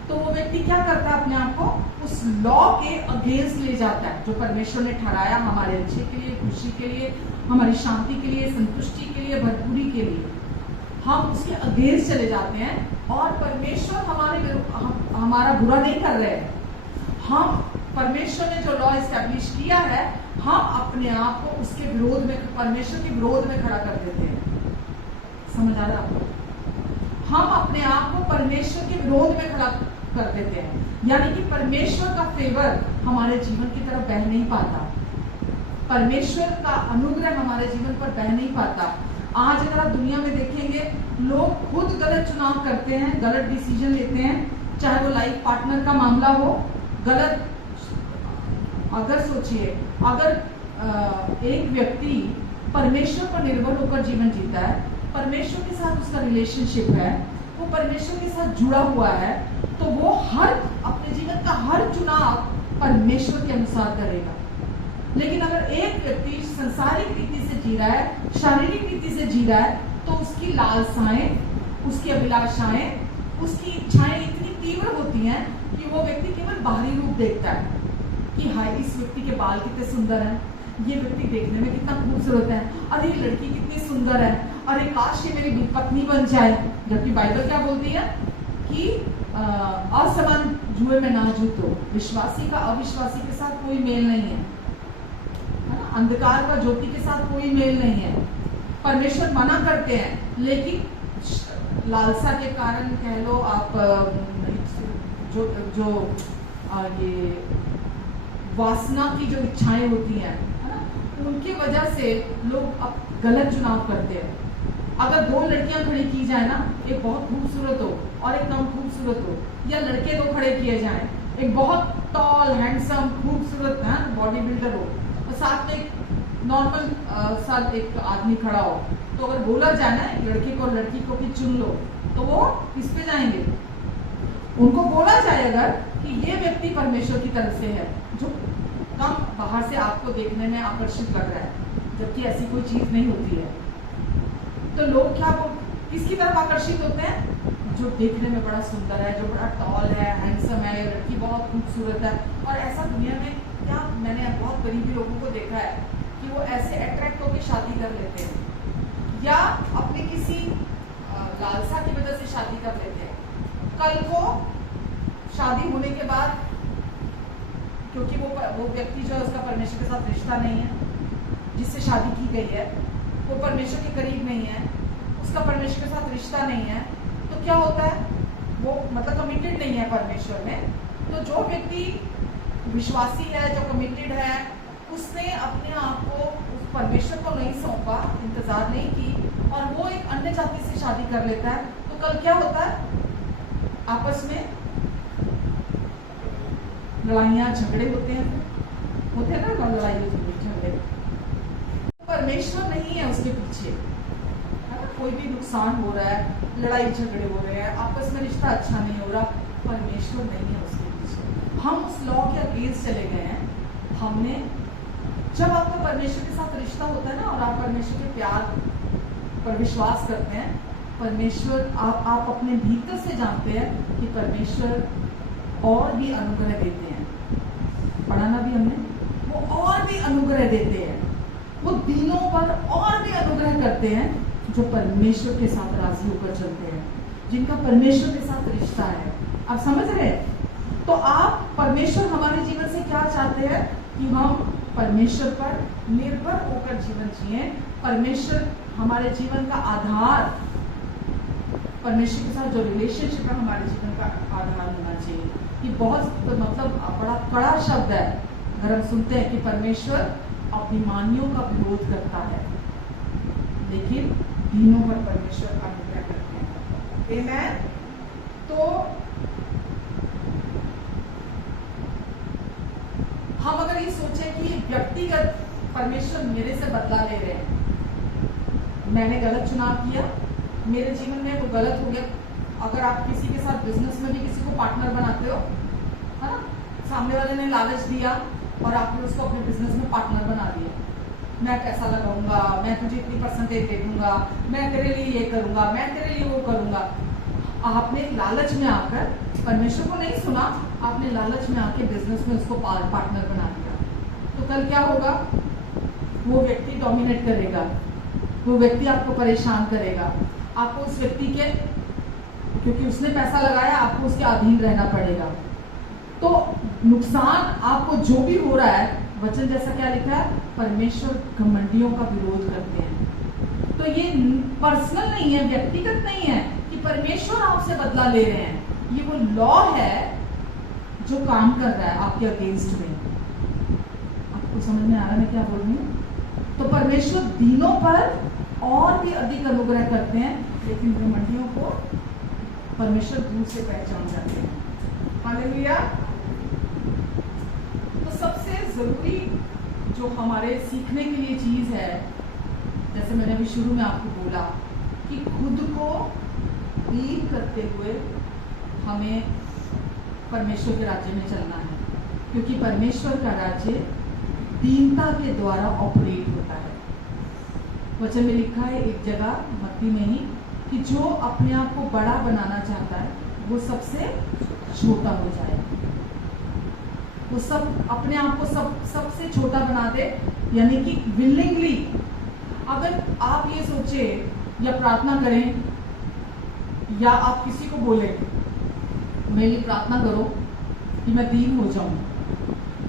तो वो व्यक्ति क्या करता है? अपने आप को उस लॉ के अगेंस्ट ले जाता है, जो परमेश्वर ने ठहराया हमारे अच्छे के लिए, खुशी के लिए, हमारी शांति के लिए, संतुष्टि के लिए, भरपूरी के लिए। हम उसके अगेंस्ट चले जाते हैं और परमेश्वर हमारा बुरा नहीं कर रहे हैं। हम, परमेश्वर ने जो लॉ इस्टेब्लिश किया है, हम अपने आप को उसके विरोध में, परमेश्वर के विरोध में खड़ा कर देते हैं। समझ आ रहा है आपको? हम अपने आप को परमेश्वर के विरोध में खड़ा कर देते हैं, यानी कि परमेश्वर का फेवर हमारे जीवन की तरफ बह नहीं पाता, परमेश्वर का अनुग्रह हमारे जीवन पर बह नहीं पाता। आज अगर आप दुनिया में देखेंगे, लोग खुद गलत चुनाव करते हैं, गलत डिसीजन लेते हैं, चाहे वो लाइफ पार्टनर का मामला हो, गलत। अगर सोचिए, अगर एक व्यक्ति परमेश्वर पर निर्भर होकर जीवन जीता है, परमेश्वर के साथ उसका रिलेशनशिप है, वो परमेश्वर के साथ जुड़ा हुआ है, तो वो अपने जीवन का हर चुनाव परमेश्वर के अनुसार करेगा। लेकिन अगर एक व्यक्ति संसारिक रीति से जी रहा है, शारीरिक रीति से जी रहा है, तो उसकी लालसाएं, उसकी अभिलाषाएं, उसकी इच्छाएं इतनी तीव्र होती हैं कि वो व्यक्ति केवल बाहरी रूप देखता है कि हाय, इस व्यक्ति के बाल कितने सुंदर हैं, ये व्यक्ति देखने में कितना खूबसूरत है, अरे ये लड़की कितनी सुंदर है, अरे काश ये मेरी पत्नी बन जाए। जबकि बाइबल क्या बोलती है कि असमान जुए में ना जूतो, विश्वासी का अविश्वासी के साथ कोई मेल नहीं है, अंधकार का ज्योति के साथ कोई मेल नहीं है। परमेश्वर मना करते हैं, लेकिन लालसा के कारण कह लो आप, जो ये वासना की जो इच्छाएं होती हैं, है ना, उनकी वजह से लोग अब गलत चुनाव करते हैं। अगर दो लड़कियां खड़ी की जाए ना, एक बहुत खूबसूरत हो और एक कम खूबसूरत हो, या लड़के दो खड़े किए जाएं, एक बहुत टॉल हैंडसम खूबसूरत है बॉडी बिल्डर हो और साथ में एक नॉर्मल साथ एक आदमी खड़ा हो, तो अगर बोला जाए ना लड़के को लड़की को कि चुन लो, तो वो किस पे जाएंगे? उनको बोला जाए अगर कि ये व्यक्ति परमेश्वर की तरफ से है, जो कम बाहर से आपको देखने में आकर्षित लग रहा है, जबकि ऐसी कोई चीज नहीं होती है, तो लोग किसकी तरफ आकर्षित होते हैं? जो देखने में बड़ा सुंदर है, जो बड़ा टॉल है, हैंडसम है, लड़की बहुत खूबसूरत है। और ऐसा दुनिया में क्या, मैंने बहुत गरीबी लोगों को देखा है कि वो ऐसे अट्रैक्ट होकर शादी कर लेते हैं, या अपनी किसी लालसा की वजह से शादी कर लेते हैं। कल को शादी होने के बाद, क्योंकि वो व्यक्ति जो है उसका परमेश्वर के साथ रिश्ता नहीं है, जिससे शादी की गई है वो परमेश्वर के करीब नहीं है, उसका परमेश्वर के साथ रिश्ता नहीं है, तो क्या होता है? वो मतलब कमिटेड नहीं है परमेश्वर में। तो जो व्यक्ति विश्वासी है, जो कमिटेड है, उसने अपने आप को उस परमेश्वर को नहीं सौंपा, इंतजार नहीं की, और वो एक अन्य जाति से शादी कर लेता है, तो कल क्या होता है? आपस में लड़ाइयाँ झगड़े होते हैं ना, लड़ाई झगड़े। परमेश्वर नहीं है उसके पीछे, है ना? कोई भी नुकसान हो रहा है, लड़ाई झगड़े हो रहे हैं, आपस में रिश्ता अच्छा नहीं हो रहा, परमेश्वर नहीं है उसके पीछे। हम उस लॉ के अगेंस्ट चले गए हैं। हमने, जब आपका परमेश्वर के साथ रिश्ता होता है ना, और आप परमेश्वर के प्यार पर विश्वास करते हैं। परमेश्वर आप अपने भीतर से जानते हैं कि परमेश्वर और भी अनुग्रह देते हैं। पढ़ा ना भी हमने, वो और भी अनुग्रह देते हैं, वो दीनों पर और भी अनुग्रह करते हैं जो परमेश्वर के साथ राजी होकर चलते हैं, जिनका परमेश्वर के साथ रिश्ता है। आप समझ रहे हैं? तो आप परमेश्वर हमारे जीवन से क्या चाहते हैं कि हम परमेश्वर पर निर्भर होकर जीवन जिए। परमेश्वर हमारे जीवन का आधार, परमेश्वर के साथ जो रिलेशनशिप है हमारे जीवन का आधार होना चाहिए। ये बहुत मतलब बड़ा कड़ा शब्द है अगर हम सुनते हैं कि परमेश्वर अभिमानियों का विरोध करता है, लेकिन दीनों पर परमेश्वर अनुग्रह करते हैं। आमेन। तो हम अगर ये सोचें कि व्यक्तिगत परमेश्वर मेरे से बदला ले रहे हैं, मैंने गलत चुनाव किया, मेरे जीवन में वो गलत हो गया। अगर आप किसी के साथ बिजनेस में भी किसी को पार्टनर बनाते हो, है ना, सामने वाले ने लालच दिया और आपने उसको अपने बिजनेस में पार्टनर बना दिया। मैं पैसा लगाऊंगा, मैं तुझे इतनी परसेंटेज दे दूंगा, मैं तेरे लिए ये करूंगा, मैं तेरे लिए वो करूंगा। आपने लालच में आकर परमेश्वर को नहीं सुना, आपने लालच में आके बिजनेस में उसको पार्टनर बना दिया। तो कल क्या होगा? वो व्यक्ति डोमिनेट करेगा, वो व्यक्ति आपको परेशान करेगा, आपको उस व्यक्ति के, क्योंकि उसने पैसा लगाया, आपको उसके अधीन रहना पड़ेगा। तो नुकसान आपको जो भी हो रहा है, वचन जैसा क्या लिखा है, परमेश्वर घमंडियों का विरोध करते हैं। तो ये पर्सनल नहीं है, व्यक्तिगत नहीं है कि परमेश्वर आपसे बदला ले रहे हैं, ये वो लॉ है जो काम कर रहा है आपके अगेंस्ट में। आपको समझ में आ रहा है मैं क्या बोल रही हूँ? तो परमेश्वर दीनों पर और भी अधिक अनुग्रह करते हैं, लेकिन घमंडियों को परमेश्वर दूर से पहचान जाते हैं। हालेलुया। तो सबसे जरूरी जो हमारे सीखने के लिए चीज है, जैसे मैंने अभी शुरू में आपको बोला कि खुद को डील करते हुए हमें परमेश्वर के राज्य में चलना है, क्योंकि परमेश्वर का राज्य दीनता के द्वारा ऑपरेट होता है। वचन में लिखा है एक जगह मत्ती में ही कि जो अपने आप को बड़ा बनाना चाहता है वो सबसे छोटा हो जाए, वो सब अपने आप को सबसे छोटा बना दे, यानी कि विलिंगली। अगर आप ये सोचे या प्रार्थना करें या आप किसी को बोले मेरे लिए प्रार्थना करो कि मैं दीन हो जाऊं,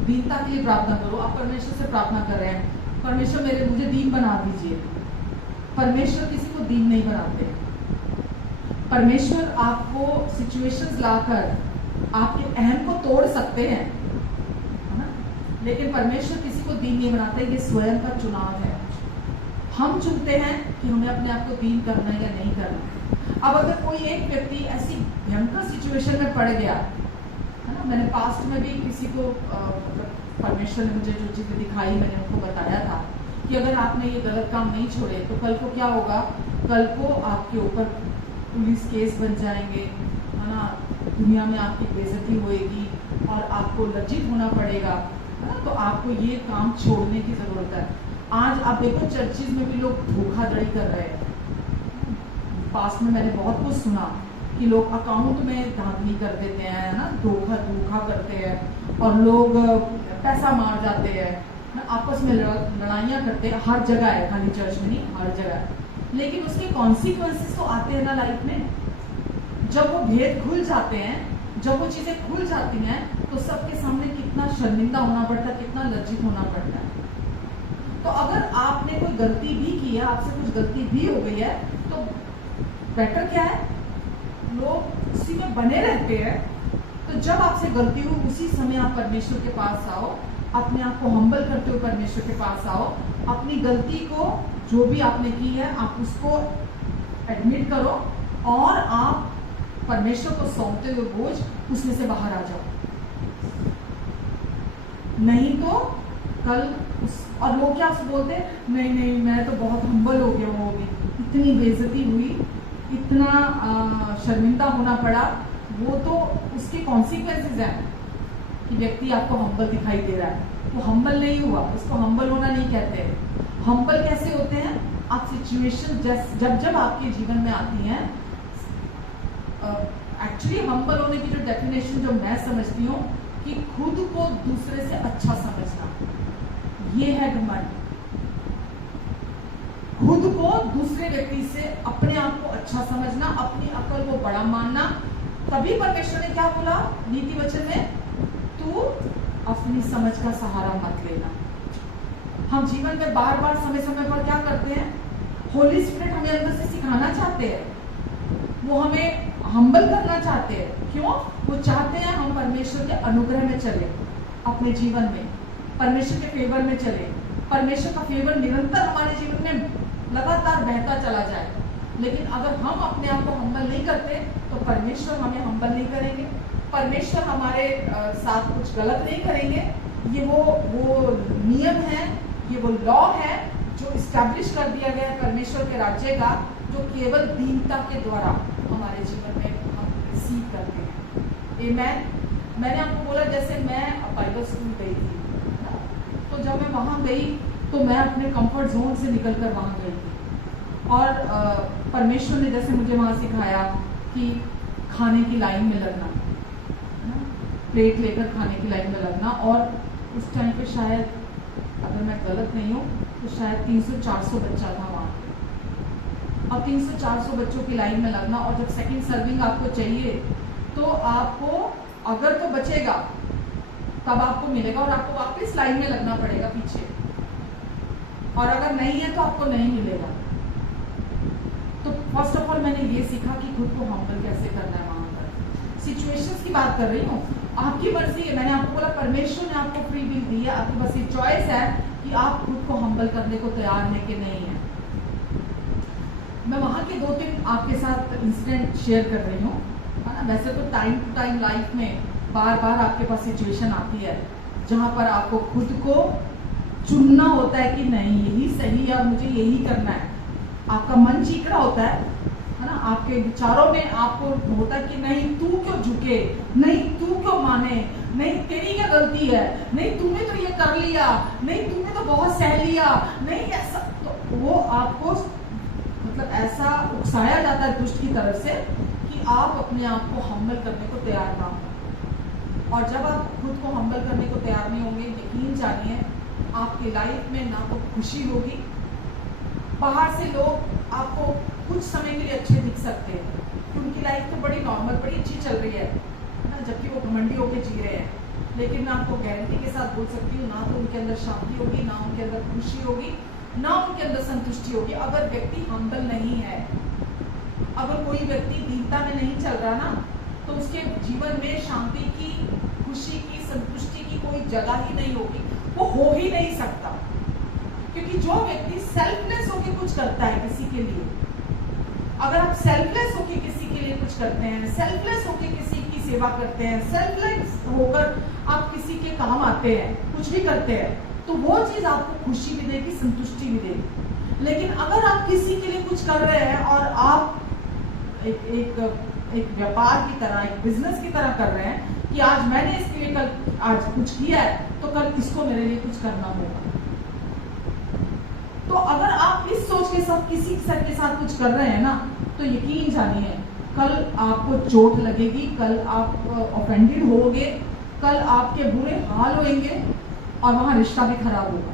दीनता के लिए प्रार्थना करो, आप परमेश्वर से प्रार्थना कर रहे हैं, परमेश्वर मुझे दीन बना दीजिए। परमेश्वर किसी को दीन नहीं बनाते। परमेश्वर आपको सिचुएशंस लाकर आपके अहम को तोड़ सकते हैं, है ना, लेकिन परमेश्वर किसी को दीन नहीं बनाते। ये स्वयं का चुनाव है। हम चुनते हैं कि हमें अपने आप को दीन करना है या नहीं करना। अब अगर कोई एक व्यक्ति ऐसी भयंकर सिचुएशन में पड़ गया, है ना, मैंने पास्ट में भी किसी को परमेश्वर ने मुझे जो चीज़ें दिखाई, मैंने उनको बताया था कि अगर आपने ये गलत काम नहीं छोड़े तो कल को क्या होगा, कल को आपके ऊपर पुलिस केस बन जाएंगे, है ना, दुनिया में आपकी बेइज्जती होएगी और आपको लज्जित होना पड़ेगा, है ना। तो आपको ये काम छोड़ने की ज़रूरत है। आज आप देखो चर्चिज में भी लोग धोखाधड़ी कर रहे हैं। पास्ट में मैंने बहुत कुछ सुना कि लोग अकाउंट में धांधली कर देते हैं, है ना, धोखा करते हैं और लोग पैसा मार जाते हैं, आपस में लड़ाइयाँ करते हैं। हर जगह है, खाली चर्च में नहीं, हर जगह है। लेकिन उसके कॉन्सिक्वेंसेस तो आते हैं ना लाइफ में। जब वो भेद खुल जाते हैं, जब वो चीज़ें खुल जाती हैं, तो सबके सामने कितना शर्मिंदा होना पड़ता है, कितना लज्जित होना पड़ता है। तो अगर आपने कोई गलती भी की है, आपसे कुछ गलती भी हो गई है, तो बेटर क्या है, लोग उसी में बने रहते हैं। तो जब आपसे गलती हो उसी समय आप परमेश्वर के पास आओ, अपने आप को हम्बल करते हुए परमेश्वर के पास आओ, अपनी गलती को जो भी आपने की है आप उसको एडमिट करो और आप परमेश्वर को सौंपते हुए बोझ उसमें से बाहर आ जाओ। नहीं तो कल और लोग क्या बोलते हैं, नहीं मैं तो बहुत हम्बल हो गया हूँ, अभी इतनी बेइज्जती हुई, इतना शर्मिंदा होना पड़ा, वो तो उसके कॉन्सिक्वेंसेस हैं कि व्यक्ति आपको हम्बल दिखाई दे रहा है। वो हम्बल नहीं हुआ, उसको हम्बल होना नहीं कहते। हम्बल कैसे होते हैं, आप सिचुएशन जब जब आपके जीवन में आती हैं, एक्चुअली हम्बल होने की जो डेफिनेशन जो मैं समझती हूँ कि खुद को दूसरे से अच्छा समझना, ये है घमंड। खुद को दूसरे व्यक्ति से अपने आप को अच्छा समझना, अपनी अकल को बड़ा मानना। तभी परमेश्वर ने क्या बोला नीति वचन में, तू अपनी समझ का सहारा मत लेना। हम जीवन में बार बार समय समय पर क्या करते हैं, होली स्पिरिट हमें अंदर से सिखाना चाहते हैं, वो हमें हम्बल करना चाहते हैं। क्यों? वो चाहते हैं हम परमेश्वर के अनुग्रह में चले, अपने जीवन में परमेश्वर के फेवर में चले, परमेश्वर का फेवर निरंतर हमारे जीवन में लगातार बहता चला जाए। लेकिन अगर हम अपने आप को हम्बल नहीं करते तो परमेश्वर हमें हम्बल नहीं करेंगे, परमेश्वर हमारे साथ कुछ गलत नहीं करेंगे। ये वो नियम है, ये वो लॉ है जो इस्टेब्लिश कर दिया गया है परमेश्वर के राज्य का, जो केवल दीनता के द्वारा हमारे जीवन में हम रिसीव करते हैं। आमेन। मैंने आपको बोला जैसे मैं बाइबल स्कूल गई थी ना, तो जब मैं वहाँ गई तो मैं अपने कंफर्ट जोन से निकलकर वहाँ गई थी। और परमेश्वर ने जैसे मुझे वहाँ सिखाया कि खाने की लाइन में लगना, प्लेट लेकर खाने की लाइन में लगना। और उस टाइम पे शायद, अगर मैं गलत नहीं हूँ, तो शायद 300-400 बच्चा था वहाँ पे। अब 300-400 बच्चों की लाइन में लगना, और जब सेकंड सर्विंग आपको चाहिए तो आपको अगर तो बचेगा तब आपको मिलेगा, और आपको वापस लाइन में लगना पड़ेगा पीछे, और अगर नहीं है तो आपको नहीं मिलेगा। तो फर्स्ट ऑफ ऑल मैंने ये सीखा कि खुद को हम्बल कैसे करना है। वहां पर सिचुएशंस की बात कर रही हूँ, आपकी मर्जी है। मैंने आपको बोला परमेश्वर ने आपको फ्री विल दी है, आपकी बस ये चॉइस है कि आप खुद को हम्बल करने को तैयार है कि नहीं है। मैं वहां के 2-3 आपके साथ इंसिडेंट शेयर कर रही हूँ, है ना। वैसे तो टाइम टू टाइम लाइफ में बार बार आपके पास सिचुएशन आती है जहां पर आपको खुद को चुनना होता है कि नहीं यही सही है और मुझे यही करना है। आपका मन चीख रहा होता है ना, आपके विचारों में आपको होता है कि नहीं तू क्यों झुके, नहीं तू क्यों माने, नहीं तेरी क्या गलती है, नहीं तूने तो ये कर लिया, नहीं तूने तो बहुत सह लिया, नहीं ऐसा। तो वो आपको मतलब ऐसा उकसाया जाता है दुष्ट की तरफ से कि आप अपने आप को हम्बल करने को तैयार ना हो। और जब आप खुद को हम्बल करने को तैयार नहीं होंगे, यकीन जानिए आपकी लाइफ में ना तो खुशी होगी। बाहर से लोग आपको कुछ समय के लिए अच्छे दिख सकते हैं कि उनकी लाइफ तो बड़ी नॉर्मल, बड़ी अच्छी चल रही है ना, जबकि वो घमंडी होकर जी रहे हैं। लेकिन मैं आपको गारंटी के साथ बोल सकती हूँ, ना तो उनके अंदर शांति होगी, ना उनके अंदर खुशी होगी, ना उनके अंदर संतुष्टि होगी। अगर व्यक्ति हम्बल नहीं है, अगर कोई व्यक्ति दीनता में नहीं चल रहा ना, तो उसके जीवन में शांति की, खुशी की, संतुष्टि की कोई जगह ही नहीं होगी, वो हो ही नहीं सकता। क्योंकि जो व्यक्ति सेल्फलेस होके कुछ करता है किसी के लिए, अगर आप सेल्फलेस होके किसी के लिए कुछ करते हैं, सेल्फलेस होके किसी की सेवा करते हैं, सेल्फलेस होकर आप किसी के काम आते हैं, कुछ भी करते हैं, तो वो चीज आपको खुशी भी देगी, संतुष्टि भी देगी। लेकिन अगर आप किसी के लिए कुछ कर रहे हैं और आप एक व्यापार की तरह, एक बिजनेस की तरह कर रहे हैं कि आज मैंने इसके लिए कल आज कुछ किया है तो कल इसको मेरे लिए कुछ करना होगा, तो अगर आप इस सोच के साथ किसी के साथ कुछ कर रहे हैं ना, तो यकीन जानिए कल आपको चोट लगेगी, कल आप ऑफेंडेड होगे, कल आपके बुरे हाल होंगे, और वहां रिश्ता भी खराब होगा,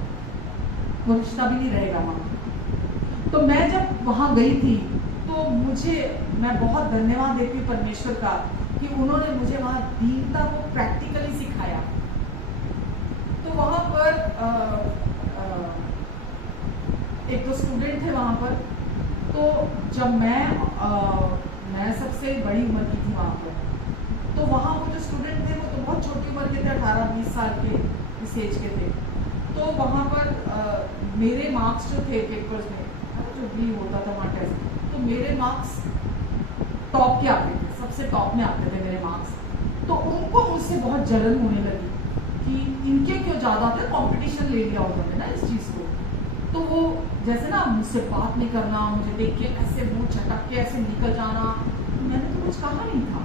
वो रिश्ता भी नहीं रहेगा वहां। तो मैं जब वहां गई थी तो मैं बहुत धन्यवाद देती हूँ परमेश्वर का कि उन्होंने मुझे वहां दीनता को प्रैक्टिकली सिखाया। तो वहां पर एक तो स्टूडेंट थे वहां पर, तो जब मैं सबसे बड़ी उम्र की थी वहां पर, तो वहां वो जो स्टूडेंट थे वो तो बहुत छोटी उम्र के थे, 18-20 साल के इस एज के थे। तो वहां पर मेरे मार्क्स जो थे पेपर्स में, जो भी होता था वहाँ टेस्ट, तो मेरे मार्क्स टॉप के आते थे, सबसे टॉप में आते थे मेरे मार्क्स। तो उनको मुझसे बहुत जलन होने लगी कि इनके क्यों ज़्यादा थे, कंपटीशन ले लिया उन्होंने ना इस चीज़ को। तो वो जैसे ना मुझसे बात नहीं करना, मुझे देख के ऐसे मुंह झटक के ऐसे निकल जाना। मैंने तो कुछ कहा नहीं था,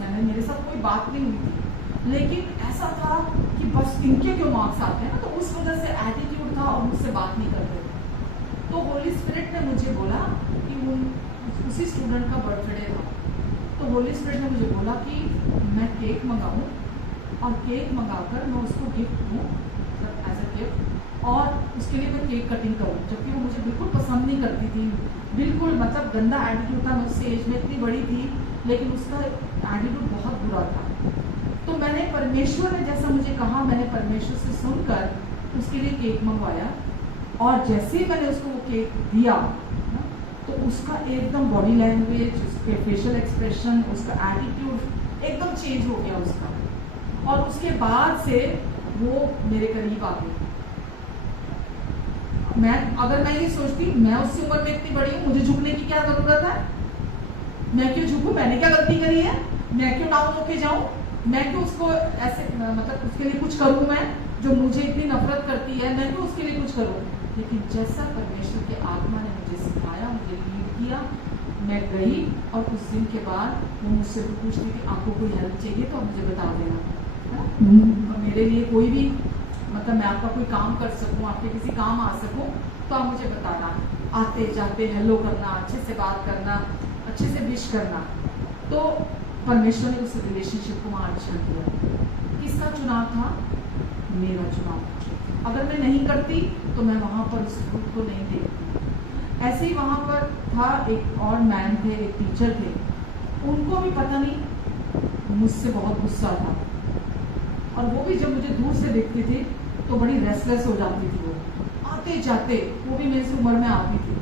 मैंने मेरे साथ कोई बात नहीं हुई थी, लेकिन ऐसा था कि बस इनके क्यों मार्क्स आते हैं ना, तो उस वजह से एटीट्यूड था और मुझसे बात नहीं करते थे। तो होली स्पिरिट ने मुझे बोला कि उसी स्टूडेंट का बर्थडे था, तो होली स्पिरिट ने मुझे बोला कि मैं केक मंगाऊँ और केक मंगाकर मैं उसको गिफ्ट दूँ एज अ गिफ्ट, और उसके लिए मैं केक कटिंग करूँ, जबकि वो मुझे बिल्कुल पसंद नहीं करती थी, बिल्कुल मतलब गंदा एटीट्यूड था, मुझसे एज में इतनी बड़ी थी लेकिन उसका एटीट्यूड बहुत बुरा था। तो मैंने परमेश्वर ने जैसा मुझे कहा, मैंने परमेश्वर से सुनकर उसके लिए केक मंगवाया, और जैसे ही मैंने उसको वो केक दिया तो उसका एकदम बॉडी लैंग्वेज, उसके फेशियल एक्सप्रेशन, उसका एटीट्यूड एकदम चेंज हो गया उसका, और उसके बाद से वो मेरे करीब आ गई। अगर मैं ये सोचती मैं उससे उम्र में इतनी बड़ी हूँ, मुझे झुकने की क्या जरूरत है, मैं क्यों झुकूं, मैंने क्या गलती करी है, मैं क्यों डाउन होके जाऊं, मैं क्यों उसको ऐसे मतलब उसके लिए कुछ करूं, मैं जो मुझे इतनी नफरत करती है मैं क्यों उसके लिए कुछ करूं। लेकिन जैसा परमेश्वर के आत्मा ने मुझे सिखाया, मुझे लीड किया, मैं गई, और कुछ दिन के बाद वो मुझसे पूछती थी आपको कोई हेल्प चाहिए तो आप मुझे बता देना, और मेरे लिए कोई भी मतलब मैं आपका कोई काम कर सकूं, आपके किसी काम आ सकूं तो आप मुझे बताना। आते जाते हेलो करना, अच्छे से बात करना, अच्छे से विश करना। तो परमेश्वर ने उस रिलेशनशिप को वहाँ अच्छा किया। किसका चुनाव था? मेरा चुनाव था। अगर मैं नहीं करती तो मैं वहाँ पर उस फ्रूट को नहीं देखती। ऐसे ही वहाँ पर था एक और मैन थे, एक टीचर थे, उनको भी पता नहीं मुझसे बहुत गुस्सा था, और वो भी जब मुझे दूर से देखती थी तो बड़ी रेस्टलेस हो जाती थी। वो आते जाते, वो भी मेरी उम्र में आती थी,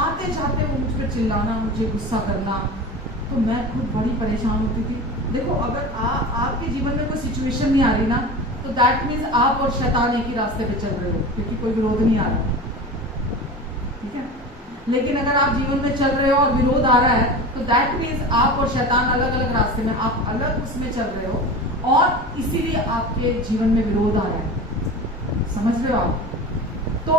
आते जाते वो मुझ पर चिल्लाना, मुझे गुस्सा करना, तो मैं खुद बड़ी परेशान होती थी। देखो अगर आपके जीवन में कोई सिचुएशन नहीं आ रही ना, तो दैट मीन्स आप और शैतान एक ही रास्ते पे चल रहे हो, क्योंकि कोई विरोध नहीं आ रहा, ठीक है। लेकिन अगर आप जीवन में चल रहे हो और विरोध आ रहा है, तो दैट मीन्स आप और शैतान अलग अलग रास्ते में, आप अलग उसमें चल रहे हो, और इसीलिए आपके जीवन में विरोध आ रहा है। समझ रहे हो आप? तो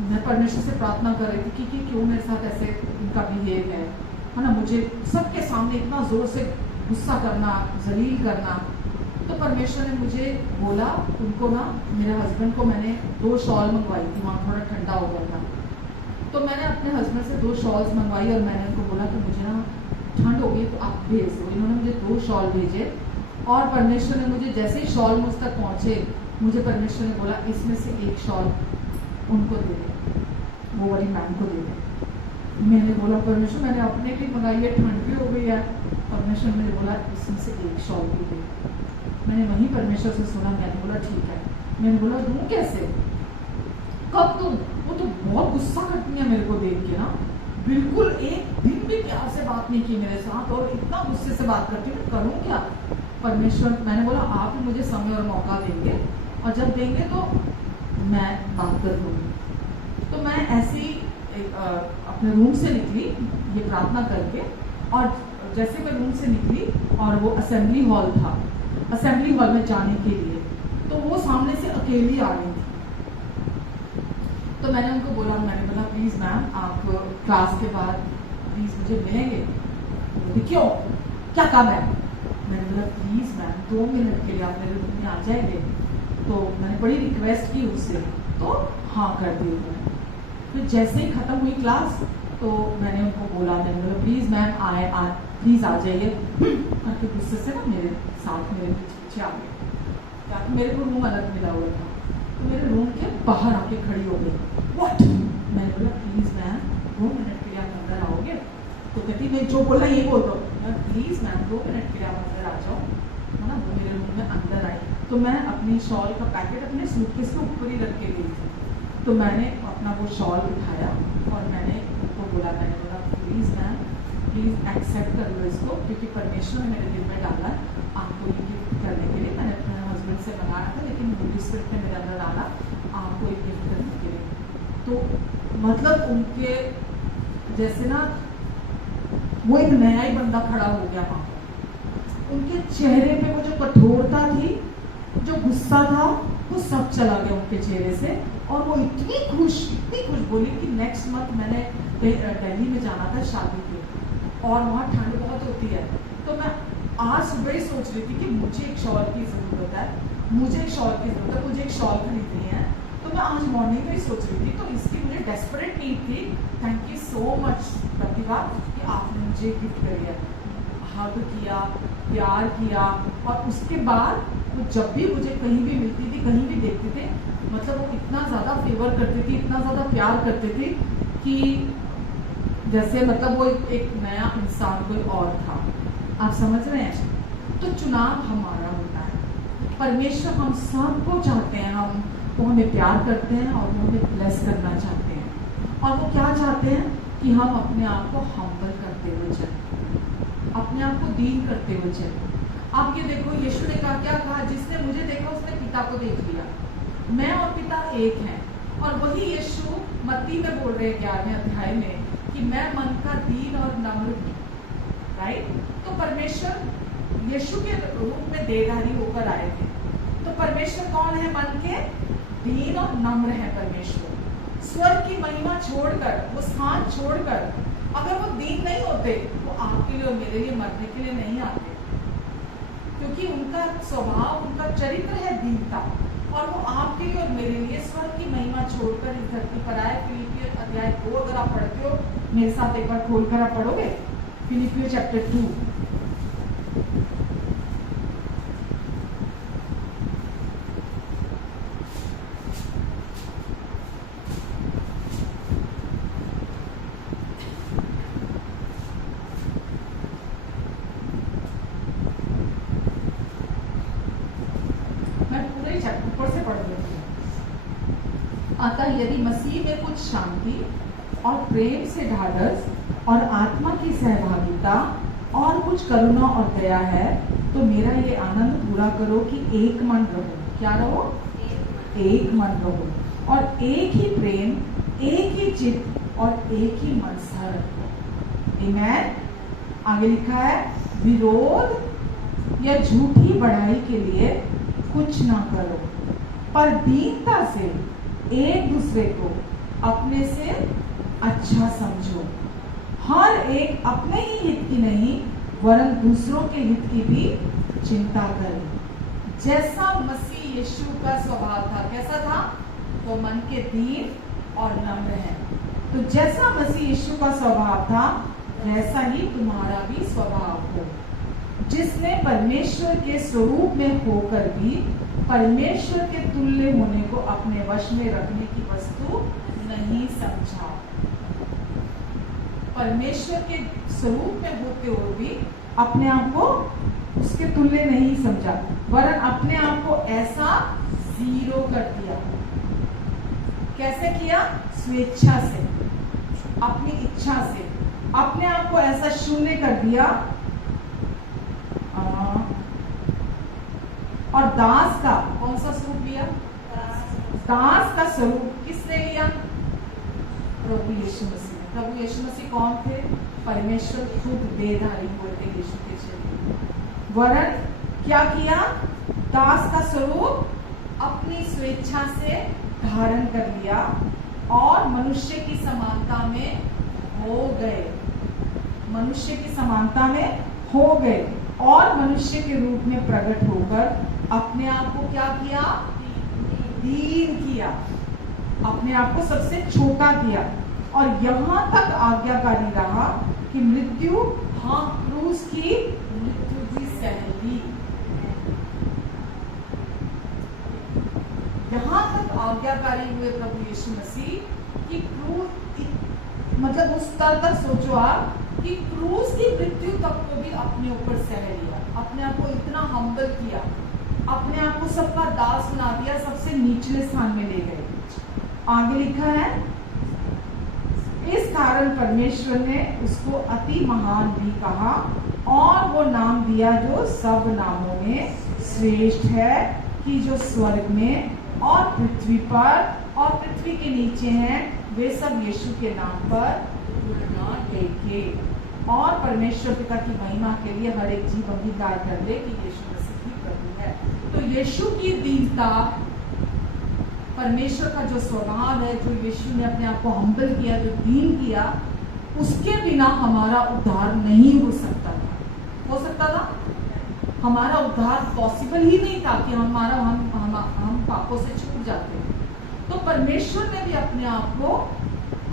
मैं परमेश्वर से प्रार्थना कर रही थी कि क्यों मेरे साथ ऐसे इनका बिहेव है ना, मुझे सबके सामने इतना जोर से गुस्सा करना, जलील करना। तो परमेश्वर ने मुझे बोला, उनको ना, मेरे हस्बैंड को मैंने 2 शॉल मंगवाई थी, वहाँ थोड़ा ठंडा हो गया था, तो मैंने अपने हस्बैंड से 2 शॉल्स मंगवाई, और मैंने उनको बोला कि मुझे ना ठंड हो गई तो आप भेज दो। इन्होंने मुझे 2 शॉल भेजे, और परमेश्वर ने मुझे जैसे ही शॉल मुझ तक पहुँचे, मुझे परमेश्वर ने बोला इसमें से 1 शॉल उनको दे दे, वो वाली मैम को दे दे। मैंने बोला परमेश्वर मैंने अपने लिए मंगाई है, ठंड भी हो गई है। परमेश्वर ने बोला इसमें से 1 शॉल भी दे। मैंने वहीं परमेश्वर से सुना, मैंने बोला ठीक है। मैंने बोला दूँ कैसे, कब दूँ? वो तो बहुत गुस्सा करती है मेरे को देख के ना, बिल्कुल एक दिन भी प्यार से बात नहीं की मेरे साथ, और इतना गुस्से से बात करती है, करूँ क्या? परमेश्वर, मैंने बोला आप ही मुझे समय और मौका देंगे, और जब देंगे तो मैं बात कर लूँगी। तो मैं ऐसे ही अपने रूम से निकली ये प्रार्थना करके, और जैसे मैं रूम से निकली और वो असेंबली हॉल था, असेंबली हॉल में जाने के लिए, तो वो सामने से अकेली आ रही थी। तो मैंने उनको बोला, मैंने बोला प्लीज़ मैम आप क्लास के बाद प्लीज़ मुझे मिलेंगे। तो क्यों, क्या काम है? मैंने बोला प्लीज़ मैम 2 मिनट के लिए आप मेरे रूम में आ जाएंगे। तो मैंने बड़ी रिक्वेस्ट की उससे, तो हाँ कर दी उन्होंने। फिर जैसे ही ख़त्म हुई क्लास, तो मैंने उनको बोला, मैंने बोला प्लीज़ मैम प्लीज़ आ जाइए करके, गुस्से से ना मेरे साथ मेरे पीछे आ गए, या मेरे को रूम अलग मिला हुआ था, तो मेरे रूम के बाहर आके खड़ी हो गई। व्हाट? मैंने बोला प्लीज़ मैम 2 मिनट के लिए आप अंदर आओगे? तो कहती मैं जो बोला ये बोल दो। मैं प्लीज़ मैम 2 मिनट के लिए आप अंदर आ जाओ, है ना। वो मेरे रूम में अंदर आई, तो मैं अपनी शॉल का पैकेट अपने सूटकेस के ऊपर ही रख के गई थी। तो मैंने अपना वो शॉल उठाया और मैंने उनको बोला, मैंने बोला प्लीज़ मैम प्लीज़ एक्सेप्ट कर लो इसको, क्योंकि परमेश्वर ने मेरे दिल में डाला आपको ये गिफ्ट करने के लिए। मैंने अपने हस्बैंड से मंगाया था, लेकिन होली स्पिरिट ने मेरे अंदर डाला आपको एक गिफ्ट करने के लिए। तो मतलब उनके जैसे ना वो एक नया ही बंदा खड़ा हो गया वहाँ पर। उनके चेहरे पे वो जो कठोरता थी, जो गुस्सा था, वो सब चला गया उनके चेहरे से, और वो इतनी खुश बोली कि नेक्स्ट मंथ मैंने दिल्ली में जाना था शादी के, और वहाँ ठंड बहुत होती है। तो मैं आज सुबह ही सोच रही थी कि मुझे एक शॉल की ज़रूरत है, मुझे एक शॉल खरीदनी है। तो मैं आज मॉर्निंग में ही सोच रही थी, तो इसकी मुझे डेस्परेट नीड थी। थैंक यू सो मच प्रतिभा कि आपने मुझे गिफ्ट करिए, हग किया, प्यार किया। और उसके बाद वो जब भी मुझे कहीं भी मिलती थी, कहीं भी देखते थे, मतलब वो इतना ज़्यादा फेवर करती थी, इतना ज़्यादा प्यार करते थे कि जैसे मतलब वो एक नया इंसान कोई और था। आप समझ रहे हैं? तो चुनाव हमारा होता है। परमेश्वर हम सबको चाहते हैं, वो हमें प्यार करते हैं और वो हमें ब्लेस करना चाहते हैं। और वो क्या चाहते हैं कि हम अपने आप को हम्बल करते हुए चलें, अपने आप को दीन करते हुए चलें। आप ये देखो, यीशु ने कहा, क्या कहा? जिसने मुझे देखा उसने पिता को देख लिया। मैं और पिता एक हैं। और वही यीशु मत्ती में बोल रहे हैं 11वें अध्याय में कि मैं मन का दीन और नम्र हूँ। राइट? तो परमेश्वर यीशु के रूप में देहधारी होकर आए थे। तो परमेश्वर कौन है? मन के दीन और नम्र है परमेश्वर। स्वर्ग की महिमा छोड़कर, वो स्थान छोड़कर, अगर वो दीन नहीं होते, वो आपके लिए और मेरे लिए मरने के लिए नहीं आते, क्योंकि उनका स्वभाव, उनका चरित्र है दीनता। और वो आपके लिए और मेरे लिए स्वर्ग की महिमा छोड़कर इस धरती पर आए। फिलिपियर अध्याय 2 अगर आप पढ़ते हो, मेरे साथ एक बार खोलकर आप पढ़ोगे, फिलिपियर चैप्टर 2। अतः यदि मसीह में कुछ शांति और प्रेम से ढाढ़स और आत्मा की सहभागिता और कुछ करुणा और दया है, तो मेरा ये आनंद पूरा करो कि एक मन रहो। क्या रहो? एक मन रहो और एक ही प्रेम, एक ही चित्त और एक ही मन सा रखो। आमीन। आगे लिखा है, विरोध या झूठी बढ़ाई के लिए कुछ ना करो, पर दीनता से एक दूसरे को अपने से अच्छा समझो। हर एक अपने ही हित की नहीं, वरन दूसरों के हित की भी चिंता करे। जैसा मसीह यीशु का स्वभाव था, कैसा था? वो मन के दीन और नम्र है। तो जैसा मसीह यीशु का स्वभाव था, वैसा ही तुम्हारा भी स्वभाव हो। जिसने परमेश्वर के स्वरूप में होकर भी परमेश्वर के तुल्य होने को अपने वश में रखने की वस्तु नहीं समझा। परमेश्वर के स्वरूप में होते हुए भी अपने आप को उसके तुल्य नहीं समझा, वरन अपने आप को ऐसा जीरो कर दिया। कैसे किया? स्वेच्छा से, अपनी इच्छा से अपने आप को ऐसा शून्य कर दिया। और दास का कौन सा स्वरूप लिया? दास का स्वरूप किसने लिया? प्रभु यीशु मसीह। प्रभु यीशु मसीह कौन थे? परमेश्वर खुद देहधारी हुए थे यीशु के शरीर। वरन क्या किया? दास का स्वरूप अपनी स्वेच्छा से धारण कर लिया और मनुष्य की समानता में हो गए। मनुष्य की समानता में हो गए और मनुष्य के रूप में प्रकट होकर अपने आप को क्या किया? दीन किया, अपने आप को सबसे छोटा किया और यहां तक आज्ञाकारी रहा कि मृत्यु, हाँ क्रूस की मृत्यु भी सह ली। यहां तक आज्ञाकारी हुए प्रभु यीशु मसीह कि क्रूस, मतलब उस स्तर तक सोचो आप कि क्रूस की मृत्यु तक को भी अपने ऊपर सह लिया, अपने आप को इतना हम्बल किया, अपने आप को सबका दास बना दिया, सबसे निचले स्थान में ले गए। आगे लिखा है, इस कारण परमेश्वर ने उसको अति महान भी कहा और वो नाम दिया जो सब नामों में श्रेष्ठ है, कि जो स्वर्ग में और पृथ्वी पर और पृथ्वी के नीचे हैं, वे सब यीशु के नाम पर तुलना टेके और परमेश्वर पिता की महिमा के लिए हर एक जीव अंगीकार कर ले कि यीशु मसीह ही प्रभु है। तो यीशु की दीनता, परमेश्वर का जो स्वभाव है, जो यीशु ने अपने आप को हम्बल किया, जो दीन किया, उसके बिना हमारा उद्धार नहीं हो सकता था। हो सकता था? हमारा उद्धार पॉसिबल ही नहीं था कि हम पापों से छूट जाते। तो परमेश्वर ने भी अपने आप को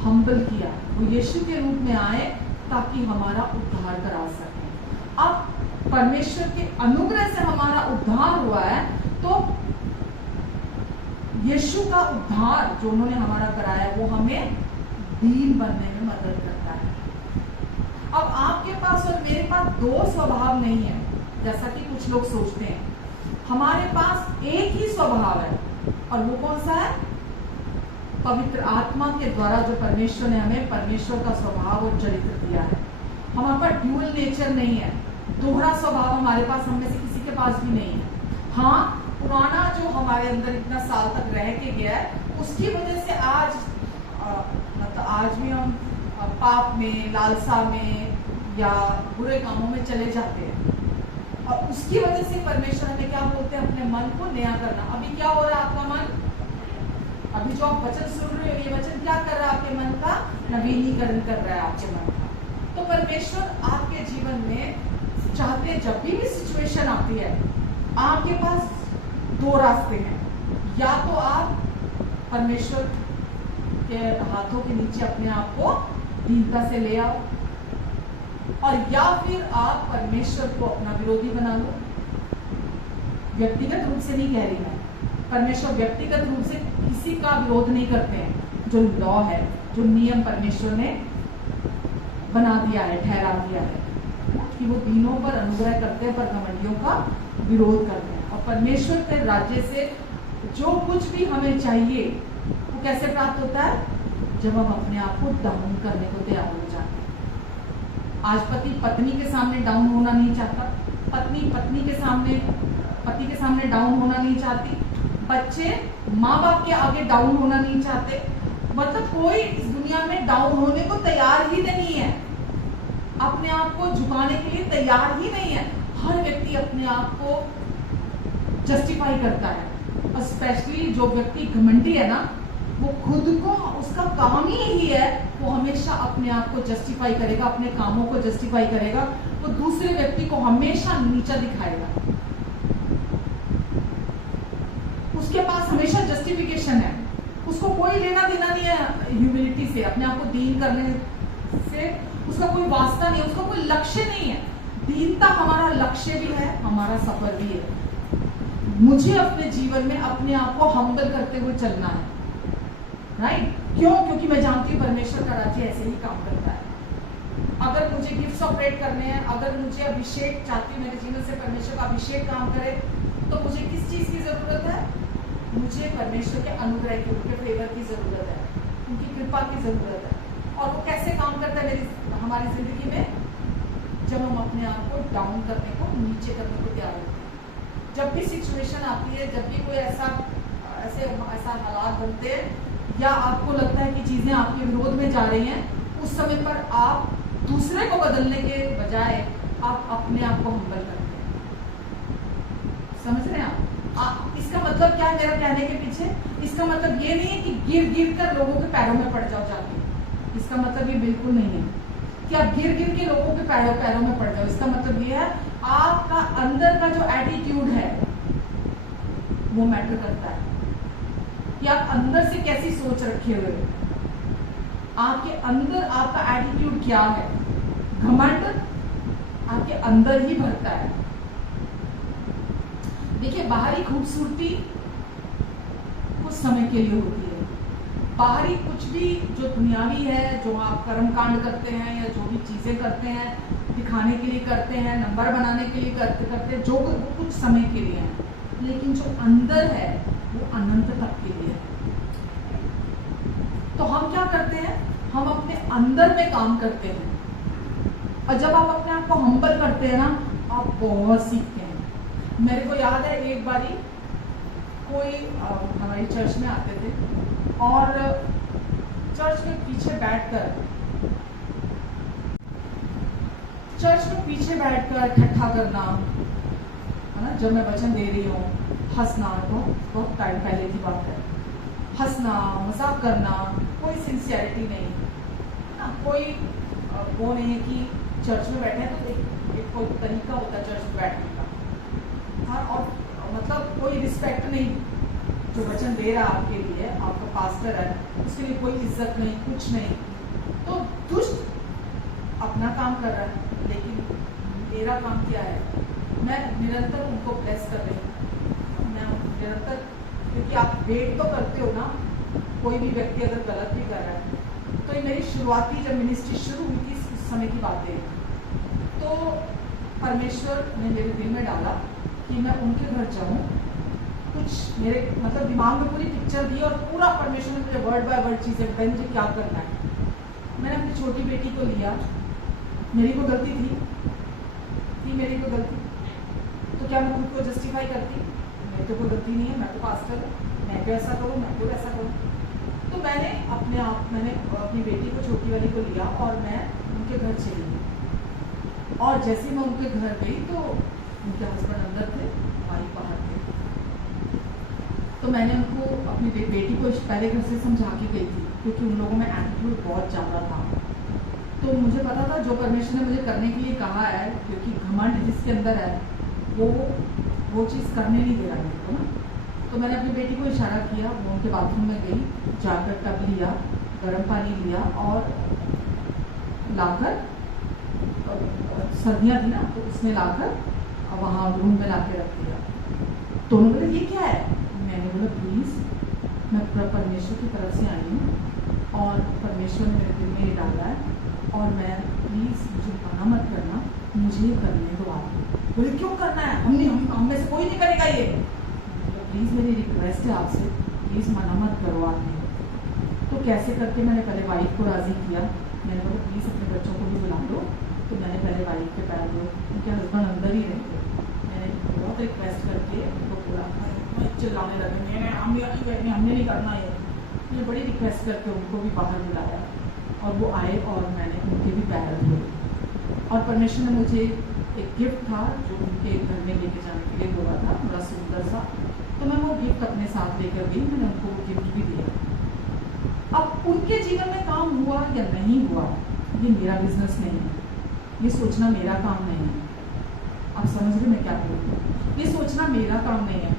हम्बल किया, वो यीशु के रूप में आए ताकि हमारा उद्धार करा सके। अब परमेश्वर के अनुग्रह से हमारा उद्धार हुआ है, तो यीशु का उद्धार जो उन्होंने हमारा कराया वो हमें दीन बनने में मदद करता है। अब आपके पास और मेरे पास दो स्वभाव नहीं है जैसा कि कुछ लोग सोचते हैं। हमारे पास एक ही स्वभाव है, और वो कौन सा है? पवित्र आत्मा के द्वारा जो परमेश्वर ने हमें परमेश्वर का स्वभाव और चरित्र दिया है। हमारे पास ड्यूअल नेचर नहीं है, दोहरा स्वभाव हमारे पास हम में से किसी के पास भी नहीं है। हाँ, पुराना जो हमारे अंदर इतना साल तक रह के गया है, उसकी वजह से आज मतलब आज भी हम पाप में, लालसा में या बुरे कामों में चले जाते हैं, और उसकी वजह से परमेश्वर हमें क्या बोलते हैं? अपने मन को नया करना। अभी क्या हो रहा है आपका मन? अभी जो आप वचन सुन रहे हो, ये वचन क्या कर रहा है? आपके मन का नवीनीकरण कर रहा है आपके मन का। तो परमेश्वर आपके जीवन में चाहते हैं, जब भी सिचुएशन आती है, आपके पास दो रास्ते हैं। या तो आप परमेश्वर के हाथों के नीचे अपने आप को दीनता से ले आओ, और या फिर आप परमेश्वर को अपना विरोधी बना लो। व्यक्तिगत रूप से नहीं कह रही मैं, परमेश्वर व्यक्तिगत रूप से किसी का विरोध नहीं करते हैं। जो लॉ है, जो नियम परमेश्वर ने बना दिया है, ठहरा दिया है कि वो दीनों पर अनुग्रह करते हैं पर घमंडियों का विरोध करते हैं। और परमेश्वर के राज्य से जो कुछ भी हमें चाहिए वो कैसे प्राप्त होता है? जब हम अपने आप को डाउन करने को तैयार हो जाते हैं। आज पति पत्नी के सामने डाउन होना नहीं चाहता, पत्नी पत्नी के सामने पति के सामने डाउन होना नहीं चाहती, बच्चे माँ बाप के आगे डाउन होना नहीं चाहते। मतलब कोई इस दुनिया में डाउन होने को तैयार ही नहीं है, अपने आप को झुकाने के लिए तैयार ही नहीं है। हर व्यक्ति अपने आप को जस्टिफाई करता है, और स्पेशली जो व्यक्ति घमंडी है ना, वो खुद को, उसका काम ही यही है, वो हमेशा अपने आप को जस्टिफाई करेगा, अपने कामों को जस्टिफाई करेगा, वो दूसरे व्यक्ति को हमेशा नीचा दिखाएगा। उसके पास हमेशा जस्टिफिकेशन है, उसको कोई लेना देना नहीं है ह्यूमिलिटी से, अपने आप को दीन करने से उसका कोई वास्ता नहीं है, उसका कोई लक्ष्य नहीं है। दीनता हमारा लक्ष्य भी है, हमारा सफर भी है। मुझे अपने जीवन में अपने आप को हम्बल करते हुए चलना है, राइट? क्यों? क्योंकि मैं जानती हूँ परमेश्वर का राज्य ऐसे ही काम करता है। अगर मुझे गिफ्ट्स ऑपरेट करने हैं, अगर मुझे अभिषेक चाहती हूँ मेरे जीवन से परमेश्वर का अभिषेक काम करे, तो मुझे किस चीज की जरूरत है? मुझे परमेश्वर के अनुग्रह की, उनके फेवर की जरूरत है, उनकी कृपा की जरूरत है। और वो कैसे काम करता है हमारी जिंदगी में? जब हम अपने आप को डाउन करने को, नीचे करने को तैयार होते हैं। जब भी सिचुएशन आती है, जब भी कोई ऐसा हालात बनते हैं, या आपको लगता है कि चीजें आपके विरोध में जा रही हैं, उस समय पर आप दूसरे को बदलने के बजाय आप अपने आप को हम्बल करते हैं। समझ रहे हैं आप? इसका मतलब क्या है मेरा कहने के पीछे? इसका मतलब ये नहीं है कि गिर गिर कर लोगों के पैरों में पड़ जाओ जाके, इसका मतलब ये बिल्कुल नहीं है कि आप गिर गिर के लोगों के पैरों में पड़ जाओ। इसका मतलब ये है आपका अंदर का जो एटीट्यूड है वो मैटर करता है, कि आप अंदर से कैसी सोच रखे हुए हो, आपके अंदर आपका एटीट्यूड क्या है। घमंड आपके अंदर ही भरता है। देखिए, बाहरी खूबसूरती कुछ समय के लिए होती है। बाहरी कुछ भी जो दुनियावी है, जो आप कर्मकांड करते हैं या जो भी चीजें करते हैं, दिखाने के लिए करते हैं, नंबर बनाने के लिए करते हैं, जो वो कुछ समय के लिए है, लेकिन जो अंदर है वो अनंत तक के लिए है। तो हम क्या करते हैं? हम अपने अंदर में काम करते हैं, और जब आप अपने आप को हम्बल करते हैं ना, आप बहुत सीखते हैं। मेरे को याद है एक बारी कोई हमारी चर्च में आते थे, और चर्च में पीछे बैठकर इकट्ठा करना, है ना, जब मैं वचन दे रही हूँ, हंसना, बहुत टाइम पहले की बात है, हंसना, मजाक करना, कोई सिंसियरिटी नहीं ना, कोई वो नहीं है कि चर्च में बैठे हैं तो एक कोई तरीका होता है चर्च में बैठने का, हाँ, और मतलब कोई रिस्पेक्ट नहीं जो वचन दे रहा है आपके लिए, आपका पास्टर है, उसके लिए कोई इज्जत नहीं, कुछ नहीं, तो दुष्ट अपना काम कर रहा है, लेकिन मेरा काम क्या है? मैं निरंतर उनको ब्लेस कर रही हूँ। मैं निरंतर, क्योंकि आप वेट तो करते हो ना, कोई भी व्यक्ति अगर गलत भी कर रहा है। तो ये मेरी शुरुआती जब मिनिस्ट्री शुरू हुई थी, उस समय की बात है, तो परमेश्वर ने मेरे दिल में डाला कि मैं उनके घर जाऊँ। कुछ मेरे मतलब दिमाग में पूरी पिक्चर दी और पूरा परमेश्वर ने मुझे वर्ड बाय वर्ड चीज़ें बताई मुझे क्या करना है। मैंने अपनी छोटी बेटी को लिया, मेरी को गलती थी मेरी को गलती, तो क्या मैं खुद को जस्टिफाई करती? मेरी तो कोई गलती नहीं है, मैं तो पास्टर हूँ, मैं क्यों ऐसा करूँ, मैं क्यों ऐसा करूँ? तो मैंने अपनी बेटी को, छोटी वाली को लिया और मैं उनके घर चली गई। और जैसे मैं उनके घर गई तो उनके हस्बैंड अंदर थे, भाई बाहर थे। तो मैंने उनको, अपनी बेटी को पहले घर से समझा के गई थी, क्योंकि उन लोगों में एटीट्यूड बहुत ज़्यादा था। तो मुझे पता था जो परमेश्वर ने मुझे करने के लिए कहा है, क्योंकि घमंड जिसके अंदर है वो चीज़ करने नहीं दे रहा मेरे को ना। तो मैंने अपनी बेटी को इशारा किया, वो उनके बाथरूम में गई, जाकर टब लिया, गर्म पानी लिया और लाकर, सर्दियाँ थी ना, तो उसमें लाकर वहाँ रूम में लाके रख दिया। तो उन्होंने बोला ये क्या है? मैंने बोला प्लीज़, मैं परमेश्वर की तरफ से आई हूँ और परमेश्वर ने मेरे दिल में ये डाला है, और मैं प्लीज़ मुझे मना मत करना, मुझे ये करने दो आप। बोले क्यों करना है? हम में से कोई नहीं करेगा ये। प्लीज़ मेरी रिक्वेस्ट है आपसे, प्लीज़ मना मत करो आप। तो कैसे करके मैंने पहले वाइफ को राज़ी किया। मैंने बोला प्लीज़ अपने बच्चों को भी बुला लो। तो मैंने पहले वाइफ के पैर धोए, उनके हस्बैंड अंदर ही रहते। मैंने बहुत रिक्वेस्ट करके उनको पूरा चिल्लाने लगे, हमने नहीं करना ये। मैंने बड़ी रिक्वेस्ट करके उनको भी बाहर बुलाया और वो आए और मैंने उनके भी पैर धोए। और परमेश्वर ने मुझे एक गिफ्ट था जो उनके घर में लेके जाने के लिए बोला था, बड़ा सुंदर सा। तो मैं वो गिफ्ट अपने साथ लेकर गई, मैंने उनको वो गिफ्ट भी दिया। अब उनके जीवन में काम हुआ या नहीं हुआ, ये मेरा बिजनेस नहीं है, ये सोचना मेरा काम नहीं है। आप समझ रहे मैं क्या बोल रही हूँ? ये सोचना मेरा काम नहीं है।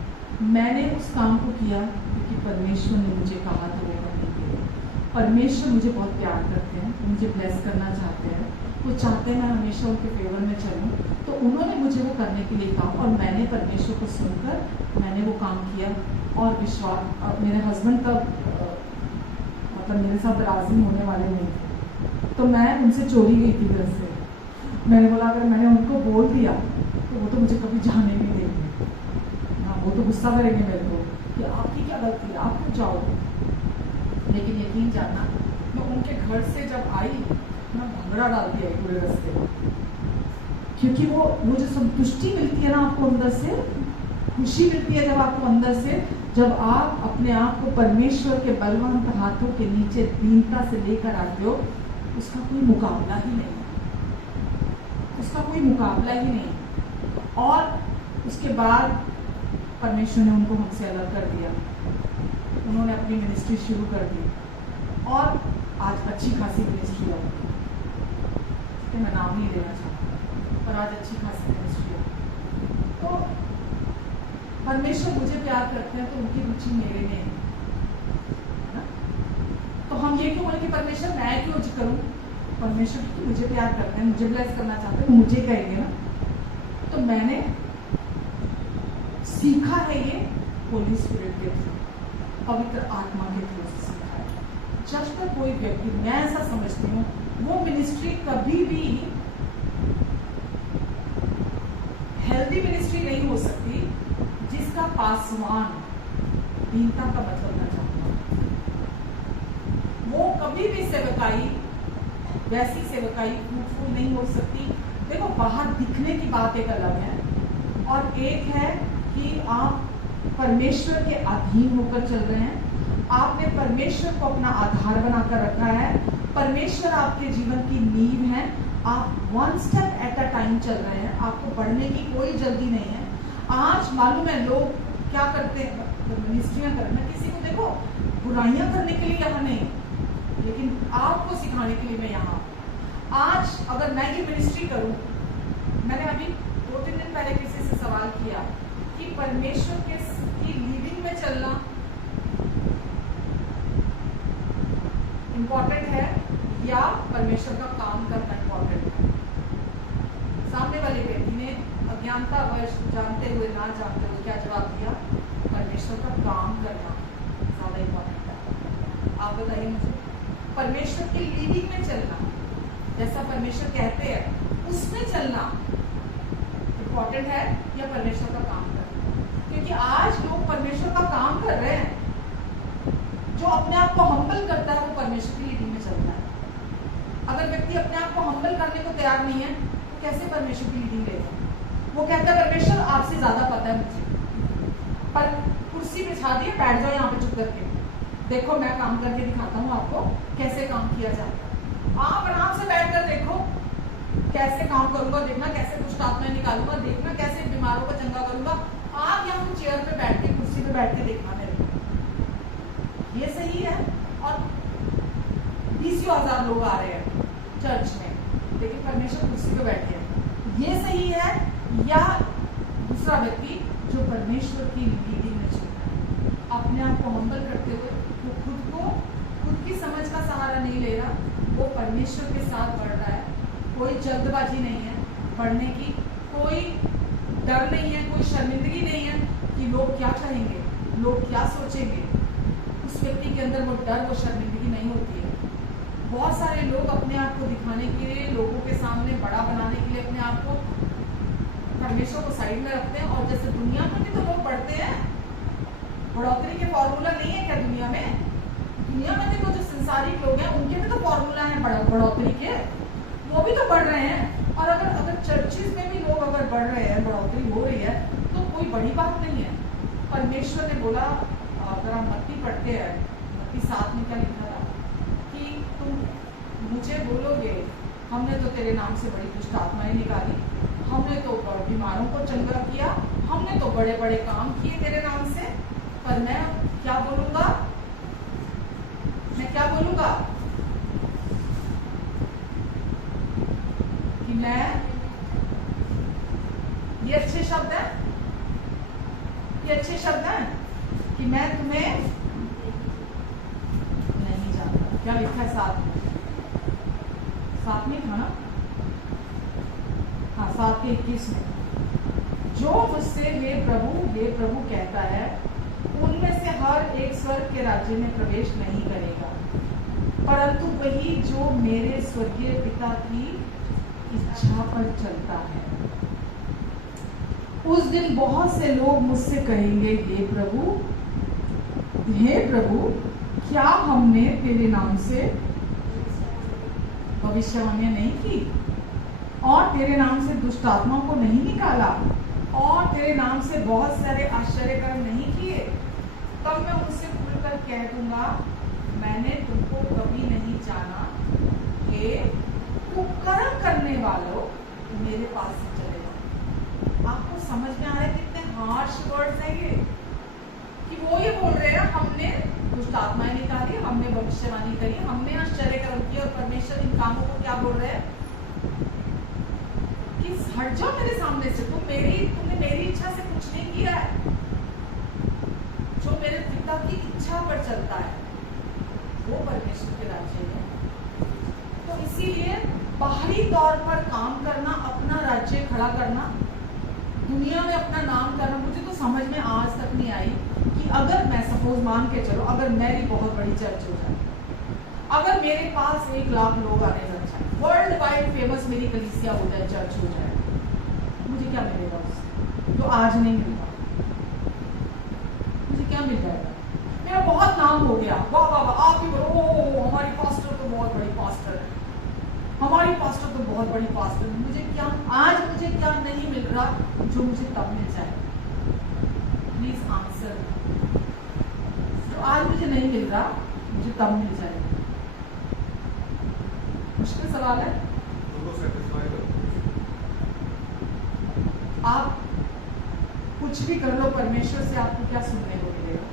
मैंने उस काम को किया क्योंकि परमेश्वर ने मुझे कहा था वो करने के लिए। परमेश्वर मुझे बहुत प्यार करते हैं, मुझे ब्लेस करना चाहते हैं, वो चाहते हैं मैं हमेशा उनके फेवर में चलूँ। तो उन्होंने मुझे वो करने के लिए कहा और मैंने परमेश्वर को सुनकर मैंने वो काम किया। और विश्वास, मेरे हस्बैंड का मतलब मेरे साथ राज़ी होने वाले नहीं थे, तो मैं उनसे चोरी गई थी घर से। मैंने बोला अगर मैंने उनको बोल दिया तो वो तो मुझे कभी जाने नहीं देंगे, हाँ वो तो गुस्सा करेंगे मेरे को कि आपकी क्या गलती है, आप क्यों जाओ। लेकिन यकीन जानना, मैं उनके घर से जब आई मैं भंगड़ा डालती आई पूरे रास्ते, क्योंकि वो जो संतुष्टि मिलती है ना आपको अंदर से, खुशी मिलती है जब आपको अंदर से, जब आप अपने आप को परमेश्वर के बलवंत हाथों के नीचे दीनता से लेकर आते हो, उसका कोई मुकाबला ही नहीं, उसका कोई मुकाबला ही नहीं। और उसके बाद परमेश्वर ने उनको हमसे अलग कर दिया, उन्होंने अपनी मिनिस्ट्री शुरू कर दी और आज अच्छी खासी मिनिस्ट्री है, मैं नाम नहीं लेना चाहता, पर आज अच्छी खासी मिनिस्ट्री है। तो परमेश्वर मुझे प्यार करते हैं तो उनकी रुचि मेरे में है ना। तो हम ये क्यों बोले कि परमेश्वर मैं क्यों करूं? परमेश्वर की मुझे प्यार करते हैं, मुझे ब्लेस करना चाहते हैं, मुझे कहेंगे ना। तो मैंने सीखा है ये होली स्पिरिट के थ्रू, पवित्र आत्मा के थ्रू सीखा है। जब तक कोई व्यक्ति, मैं ऐसा समझती हूँ, वो मिनिस्ट्री कभी भी हेल्दी मिनिस्ट्री नहीं हो सकती जिसका पासवान दीनता का मतलब न जानता। वो कभी भी सेवकाई, वैसी सेवकाई फ्रूटफुल नहीं हो सकती। देखो बाहर दिखने की बात एक अलग है और एक है कि आप परमेश्वर के अधीन होकर चल रहे हैं, आपने परमेश्वर को अपना आधार बनाकर रखा है, परमेश्वर आपके जीवन की नींव है, आप one step at a time चल रहे हैं, आपको बढ़ने की कोई जल्दी नहीं है। आज मालूम है लोग क्या करते हैं, मिनिस्ट्रियाँ करना, किसी को देखो बुराइयां करने के लिए यहाँ नहीं, लेकिन आपको सिखाने के लिए मैं यहाँ। आज अगर मैं ये मिनिस्ट्री करूँ, मैंने अभी 2-3 दिन पहले किसी से सवाल किया कि परमेश्वर की लिविंग में चलना इम्पोर्टेंट है या परमेश्वर का काम करना इम्पोर्टेंट है? सामने वाले व्यक्ति ने अज्ञानतावश जानते हुए ना जानते हुए क्या जवाब दिया? परमेश्वर का काम करना ज्यादा इम्पोर्टेंट है। आप बताइए मुझे, परमेश्वर की लीडिंग में चलना, जैसा परमेश्वर कहते हैं उसमें चलना इम्पोर्टेंट है या परमेश्वर का काम करना? क्योंकि आज लोग परमेश्वर का काम कर रहे हैं। जो अपने आप को हम्बल करता है वो परमेश्वर की लीडिंग में चलता है। अगर व्यक्ति अपने आप को हम्बल करने को तैयार नहीं है तो कैसे परमेश्वर की लीडिंग लेगा? वो कहता है परमेश्वर आपसे ज्यादा पता है मुझे, पर कुर्सी बिछा दिए, बैठ जाओ यहाँ पे चुप करके, देखो मैं काम करके दिखाता हूँ आपको कैसे काम किया जाता है। आप आराम से बैठ कर देखो कैसे काम करूंगा, देखना कैसे दुष्ट आत्माएं निकालूंगा, देखना कैसे बीमारों को चंगा करूंगा। आप यहाँ चेयर पे बैठ के, कुर्सी पे बैठ के देखना मेरे को, ये सही है? और 20,000 लोग आ रहे हैं चर्च में, लेकिन परमेश्वर कुर्सी पे बैठे हैं, ये सही है? या दूसरा व्यक्ति जो परमेश्वर की लीडिंग में चलता है, अपने आप को हम्बल करते हुए, वो खुद की समझ का सहारा नहीं ले रहा, वो परमेश्वर के साथ बढ़ रहा है, कोई जल्दबाजी नहीं है बढ़ने की, कोई डर नहीं है, कोई शर्मिंदगी नहीं है कि लोग क्या कहेंगे, लोग क्या सोचेंगे। उस व्यक्ति के अंदर वो डर, वो शर्मिंदगी नहीं होती है। बहुत सारे लोग अपने आप को दिखाने के लिए, लोगों के सामने बड़ा बनाने के लिए अपने आप को, परमेश्वर को साइड में रखते हैं। और जैसे दुनिया में भी तो लोग बढ़ते हैं, बढ़ोतरी के फॉर्मूला नहीं है क्या दुनिया में? दुनिया में देखो जो संसारिक लोग हैं उनके भी तो फॉर्मूला है बढ़ोतरी के, वो भी तो बढ़ रहे हैं। और अगर चर्चिस में भी लोग अगर बढ़ रहे हैं, बढ़ोतरी हो रही है, तो कोई बड़ी बात नहीं है। परमेश्वर ने बोला, अगर हम मत्ती पढ़ते हैं, मत्ती 7 में क्या लिखा था कि तुम मुझे बोलोगे हमने तो तेरे नाम से बड़ी दुष्ट आत्माएं निकाली, हमने तो बीमारों को चंगा किया, हमने तो बड़े बड़े काम किए तेरे नाम से, पर मैं क्या बोलूंगा? मैं क्या बोलूंगा कि मैं, ये अच्छे शब्द हैं, ये अच्छे शब्द हैं कि मैं तुम्हें नहीं जानता। क्या लिखा है 7 में था ना? हाँ, 7:21 में, जो मुझसे हे प्रभु कहता है, उनमें से हर एक स्वर्ग के राज्य में प्रवेश नहीं करेगा, परंतु वही जो मेरे स्वर्गीय पिता की इच्छा पर चलता है। उस दिन बहुत से लोग मुझसे कहेंगे, हे प्रभु, क्या हमने तेरे नाम से भविष्यवाणियां नहीं की, और तेरे नाम से दुष्ट आत्माओं को नहीं निकाला, और तेरे नाम से बहुत सारे आश्चर्य कर्म नहीं किए? तब मैं उनसे खुलकर कह दूंगा, मैंने तुमको कभी नहीं जाना, हे कुकर्म करने वालों, मेरे पास से चले जाओ। आपको समझ में आ रहा है कितने हार्श वर्ड्स हैं ये? कि वो ये बोल रहे हैं हमने दुष्ट आत्माएं निकाली, हमने भविष्यवाणी करी, हमने आश्चर्य कर्म किए, और परमेश्वर इन कामों को क्या बोल रहे हैं कि हट जाओ मेरे सामने से, तुमने मेरी इच्छा से कुछ नहीं किया है। जो मेरे पिता की इच्छा पर चलता है वो परमेश्वर के राज्य है। तो इसीलिए बाहरी तौर पर काम करना, अपना राज्य खड़ा करना, दुनिया में अपना नाम करना, मुझे तो समझ में आज तक नहीं आई कि अगर मैं सपोज मान के चलो, अगर मेरी बहुत बड़ी चर्च हो जाए, अगर मेरे पास 1 लाख लोग आने लग जाए, वर्ल्ड वाइड फेमस मेरी कलीसिया हो जाए, चर्च हो जाए, मुझे क्या मिलेगा उससे? तो आज नहीं मिलता, मुझे क्या मिल जाएगा? मेरा बहुत नाम हो गया, वाह वाह वाह, आप भी बोलो ओ हमारी पास्टर तो बहुत बड़ी पास्टर है, हमारी पास्टर तो बहुत बड़ी पास्टर है। मुझे क्या, आज मुझे क्या नहीं मिल रहा जो मुझे तब मिल जाए? Please answer. जो आज मुझे नहीं मिल रहा मुझे तब मिल जाएगा। मुश्किल सवाल है। आप कुछ भी कर लो, परमेश्वर से आपको क्या सुनने को मिलेगा?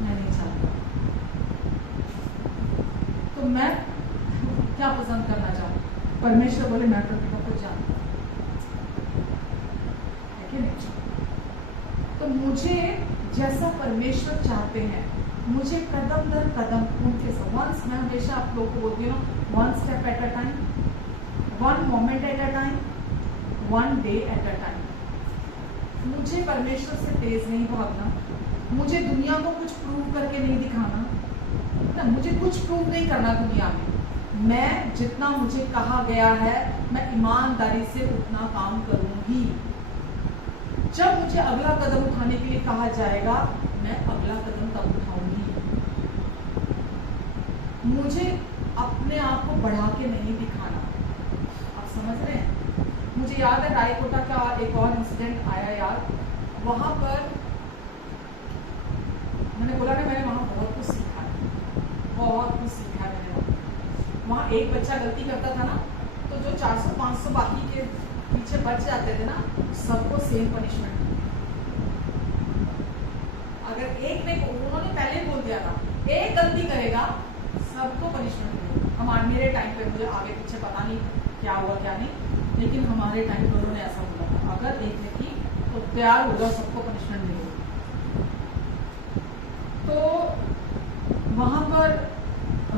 मैं नहीं चाहता। तो मैं क्या पसंद करना चाहूँ? परमेश्वर बोले मैं प्रतिभा को जानता है कि नहीं? तो मुझे जैसा परमेश्वर चाहते हैं, मुझे कदम दर कदम उनके वंस, मैं हमेशा आप लोगों को बोलती हूँ, one step at a time, one moment at a time, one day at a time. मुझे परमेश्वर से तेज नहीं भागना, मुझे दुनिया को कुछ प्रूव करके नहीं दिखाना ना, मुझे कुछ प्रूव नहीं करना दुनिया में। मैं जितना मुझे कहा गया है, मैं ईमानदारी से उतना काम करूंगी। जब मुझे अगला कदम उठाने के लिए कहा जाएगा, मैं अगला कदम तब उठाऊंगी। मुझे अपने आप को बढ़ा के नहीं दिखाना। आप समझ रहे हैं? मुझे याद है रायकोटा का एक और इंसिडेंट आया यार। वहां पर मैंने बोला ना, मैंने वहां बहुत कुछ सीखा है, बहुत कुछ सीखा है मैंने। वहां एक बच्चा गलती करता था ना, तो जो 400-500 बाकी के पीछे बच जाते थे ना, सबको सेम पनिशमेंट। अगर एक ने, उन्होंने पहले ही बोल दिया था, एक गलती करेगा सबको पनिशमेंट मिलेगा। मेरे टाइम पे, मुझे आगे पीछे पता नहीं क्या हुआ क्या नहीं, लेकिन हमारे टाइम पे उन्होंने ऐसा बोला था, अगर एक ने की तो तैयार होगा, सबको पनिशमेंट मिलेगा। तो वहां पर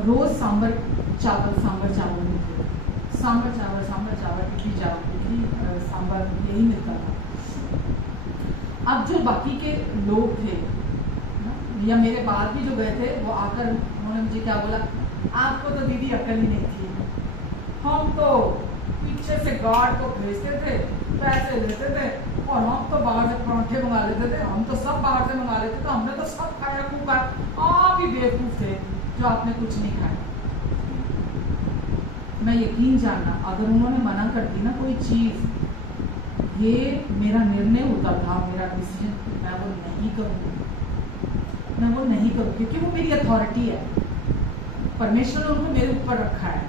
रोज सांबर चावल मिलते थे, सांबर चावल, इडली सांबर, यही मिलता था। अब जो बाकी के लोग थे या मेरे बाद भी जो गए थे, वो आकर उन्होंने मुझे क्या बोला, आपको तो दीदी अकल ही नहीं थी, हम तो पीछे से गार्ड को भेजते थे, पैसे देते थे, और हम तो बाहर से पराठे मंगा लेते थे, हम तो सब बाहर से मंगा लेते थे, हमने तो सब खाया खूब खाया, आप ही बेवकूफ थे जो आपने कुछ नहीं खाया। मैं यकीन जानना, अगर उन्होंने मना कर दी ना कोई चीज, ये मेरा निर्णय होता था, मेरा डिसीजन, मैं वो नहीं करूँगी, मैं वो नहीं करूँगी, क्योंकि वो मेरी अथॉरिटी है। परमेश्वर ने उनको मेरे ऊपर रखा है,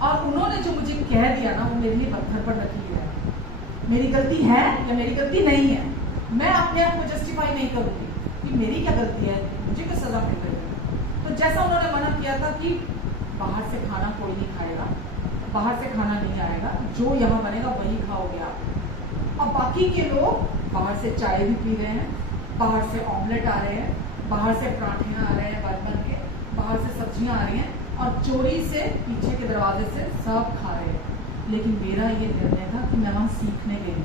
और उन्होंने जो मुझे कह दिया ना, वो मेरे लिए पत्थर पर लकीर है। मेरी गलती है या मेरी गलती नहीं है, मैं अपने आप को जस्टिफाई नहीं करूँगी कि मेरी क्या गलती है, मुझे क्या सजा मिल रही है। तो जैसा उन्होंने मना किया था कि बाहर से खाना कोई नहीं खाएगा, बाहर से खाना नहीं आएगा, जो यहाँ बनेगा वही खाओगे आप। अब बाकी के लोग बाहर से चाय भी पी रहे हैं, बाहर से ऑमलेट आ रहे हैं, बाहर से पराठे आ रहे हैं बन के, बाहर से सब्जियां आ रही हैं, और चोरी से पीछे के दरवाजे से सब खा रहे हैं। लेकिन मेरा ये निर्णय था कि मैं वहाँ सीखने गई,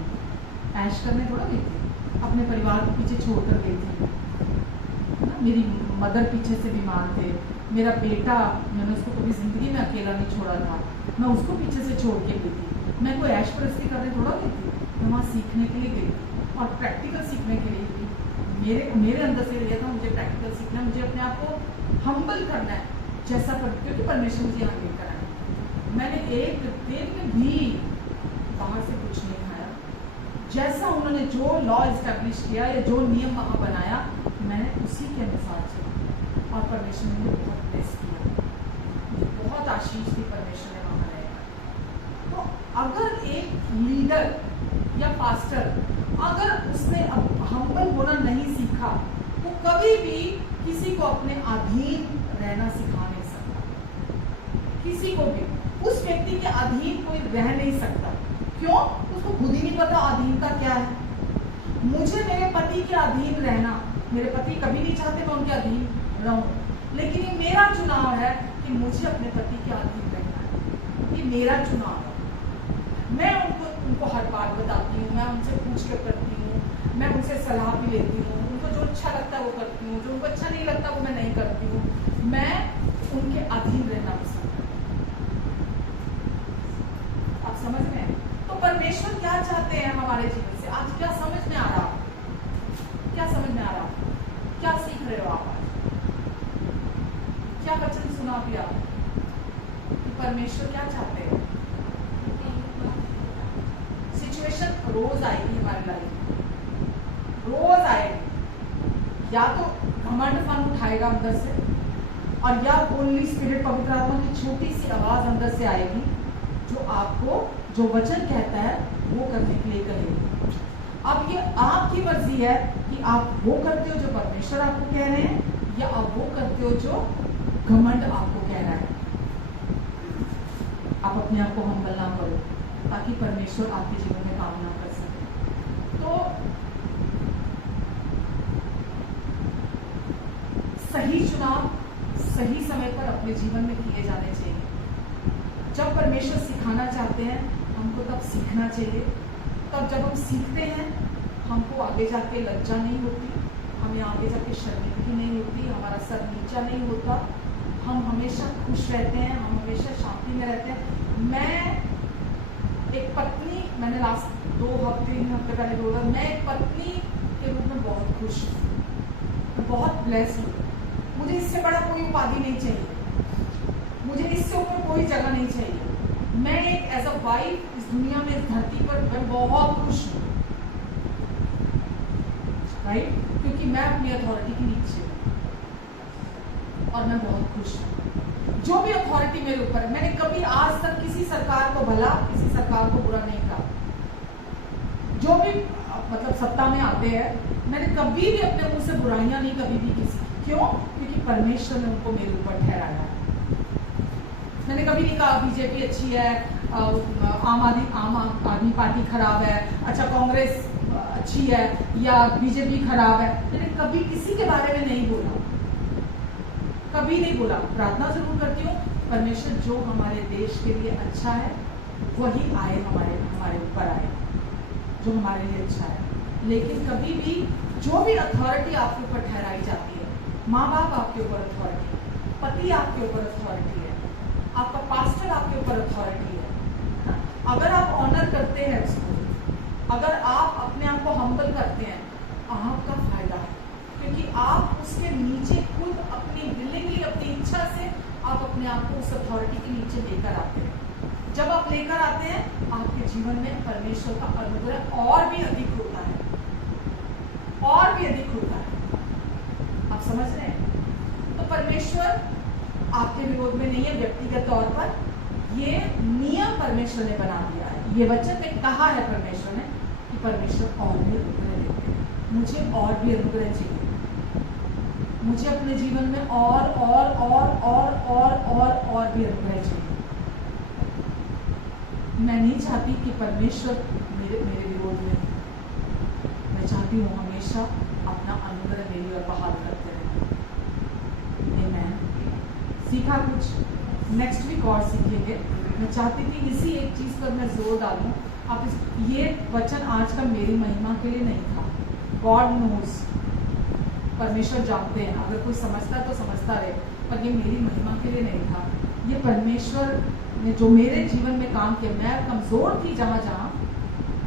ऐश करने थोड़ा गई थी, अपने परिवार को पीछे छोड़कर गई थी ना। मेरी मदर पीछे से बीमार थे, मेरा बेटा, मैंने उसको कभी जिंदगी में अकेला नहीं छोड़ा था, मैं उसको पीछे से छोड़ के गई थी। मैं कोई ऐश परस्ती करने थोड़ा गई थी, मैं वहाँ सीखने के लिए गई थी, और प्रैक्टिकल सीखने के लिए गई। मेरे अंदर से ये था, मुझे प्रैक्टिकल सीखना है, मुझे अपने आप को हम्बल करना है, जैसा क्योंकि परमेश्वर मुझे यहाँ लेकर आया। मैंने एक दिन में भी बाहर से कुछ नहीं खाया, जैसा उन्होंने जो लॉ एस्टेब्लिश किया या जो नियम वहाँ बनाया, मैंने उसी के अनुसार चला, और परमेश्वर ने मुझे बहुत ब्लेस किया, बहुत आशीष दी परमेश्वर ने वहाँ रहकर। तो अगर एक लीडर या पास्टर, अगर उसने हम्बल होना नहीं सीखा, तो कभी भी किसी को अपने अधीन रहना सिखा नहीं सकता। किसी को भी उस व्यक्ति के अधीन कोई रह नहीं सकता। क्यों? उसको खुद ही नहीं पता अधीनता क्या है। मुझे मेरे पति के अधीन रहना, मेरे पति कभी नहीं चाहते मैं उनके अधीन रहूं, लेकिन ये मेरा चुनाव है कि मुझे अपने पति के अधीन रहना है। ये मेरा चुनाव है। मैं उनको हर बात बताती हूँ, मैं उनसे पूछ कर करती हूँ, मैं उनसे सलाह भी लेती हूँ, उनको जो अच्छा लगता है वो करती हूँ, जो उनको अच्छा नहीं लगता वो मैं नहीं करती हूँ। मैं उनके अधीन रहना पसंद करती हूँ। आप समझ में हैं? तो परमेश्वर क्या चाहते हैं हमारे जीवन से? आज क्या समझ में आ रहा? क्या समझ में आ रहा? क्या सीख रहे हो आप आज? क्या वचन सुना भी आप कि परमेश्वर क्या चाहते हैं? सिचुएशन रोज आएगी हमारी लाइफ में, रोज आएगी। या तो घमंड फन उठाएगा अंदर से, और या होली स्पिरिट, पवित्र आत्मा की छोटी सी आवाज अंदर से आएगी जो आपको जो वचन कहता है वो करने के लिए कहेगी। अब ये आपकी मर्जी है कि आप वो करते हो जो परमेश्वर आपको कह रहे हैं, या आप वो करते हो जो घमंड आपको कह रहा है। आप अपने आप को हम्बल ना करो, ताकि परमेश्वर आपके जीवन में काम ना कर सके। तो सही चुनाव, सही समय पर अपने जीवन में किए जाने चाहिए। जब परमेश्वर सिखाना चाहते हैं हमको तब सीखना चाहिए। तब जब हम सीखते हैं हमको आगे जाके लज्जा नहीं होती, हमें आगे जाके शर्मिंदगी नहीं होती, हमारा सर नीचा नहीं होता, हम हमेशा खुश रहते हैं, हम हमेशा शांति में रहते हैं। मैं एक पत्नी, मैंने लास्ट 2 हफ्ते पहले बोला, मैं एक पत्नी के रूप में बहुत खुश हूँ, मैं बहुत ब्लेस्ड हूँ। मुझे इससे बड़ा कोई उपाधि नहीं चाहिए, मुझे इससे ऊपर कोई जगह नहीं चाहिए। मैं एक एज अ वाइफ इस दुनिया में, इस धरती पर मैं बहुत खुश हूँ, राइट? क्योंकि मैं अपनी अथॉरिटी के नीचे हूँ और मैं बहुत खुश हूँ। जो भी अथॉरिटी मेरे ऊपर है, मैंने कभी आज तक किसी सरकार को भला, किसी सरकार को बुरा नहीं कहा। जो भी मतलब सत्ता में आते हैं, मैंने कभी भी अपने मुंह से बुराइयां नहीं कभी भी किसी की। क्यों? क्योंकि परमेश्वर ने उनको मेरे ऊपर ठहराया है। मैंने कभी नहीं कहा बीजेपी अच्छी है, आम आदमी पार्टी खराब है, अच्छा कांग्रेस अच्छी है या बीजेपी खराब है। मैंने कभी किसी के बारे में नहीं बोला, कभी नहीं बोला। प्रार्थना जरूर करती हूँ परमेश्वर जो हमारे देश के लिए अच्छा है वही आए, हमारे ऊपर आए, जो हमारे लिए अच्छा है। लेकिन कभी भी जो भी अथॉरिटी आपके ऊपर ठहराई जाती है, माँ बाप आपके ऊपर अथॉरिटी है, पति आपके ऊपर अथॉरिटी है, आपका पास्टर आपके ऊपर अथॉरिटी है, अगर आप ऑनर करते हैं उसको, अगर आप अपने आप को हम्बल करते हैं, आपका फायदा है। क्योंकि आप उसके नीचे खुद अपनी विलिंगली, अपनी इच्छा से आप अपने आप को उस अथॉरिटी के नीचे लेकर आते हैं। जब आप लेकर आते हैं, आपके जीवन में परमेश्वर का अनुग्रह और भी अधिक होता है, और भी अधिक होता है। आप समझ रहे हैं? तो परमेश्वर आपके विरोध में नहीं है व्यक्तिगत तौर पर, ये नियम परमेश्वर ने बना दिया है। ये वचन में कहा है परमेश्वर ने कि परमेश्वर और भी अनुग्रह देते हैं। मुझे और भी अनुग्रह चाहिए, मुझे अपने जीवन में और भी अनुग्रह चाहिए। मैं नहीं चाहती कि परमेश्वर मेरे विरोध में, मैं चाहती हूँ हमेशा अपना अनुग्रह मेरी ओर बहाल करते रहे। आमीन। सीखा कुछ? नेक्स्ट वीक और सीखेंगे। मैं चाहती थी इसी एक चीज पर मैं जोर डालूं। आप ये वचन आज का मेरी महिमा के लिए नहीं था। गॉड नोज, परमेश्वर जानते हैं, अगर कोई समझता है तो समझता रहे, पर ये मेरी महिमा के लिए नहीं था। ये परमेश्वर ने जो मेरे जीवन में काम किया, मैं कमजोर थी जहाँ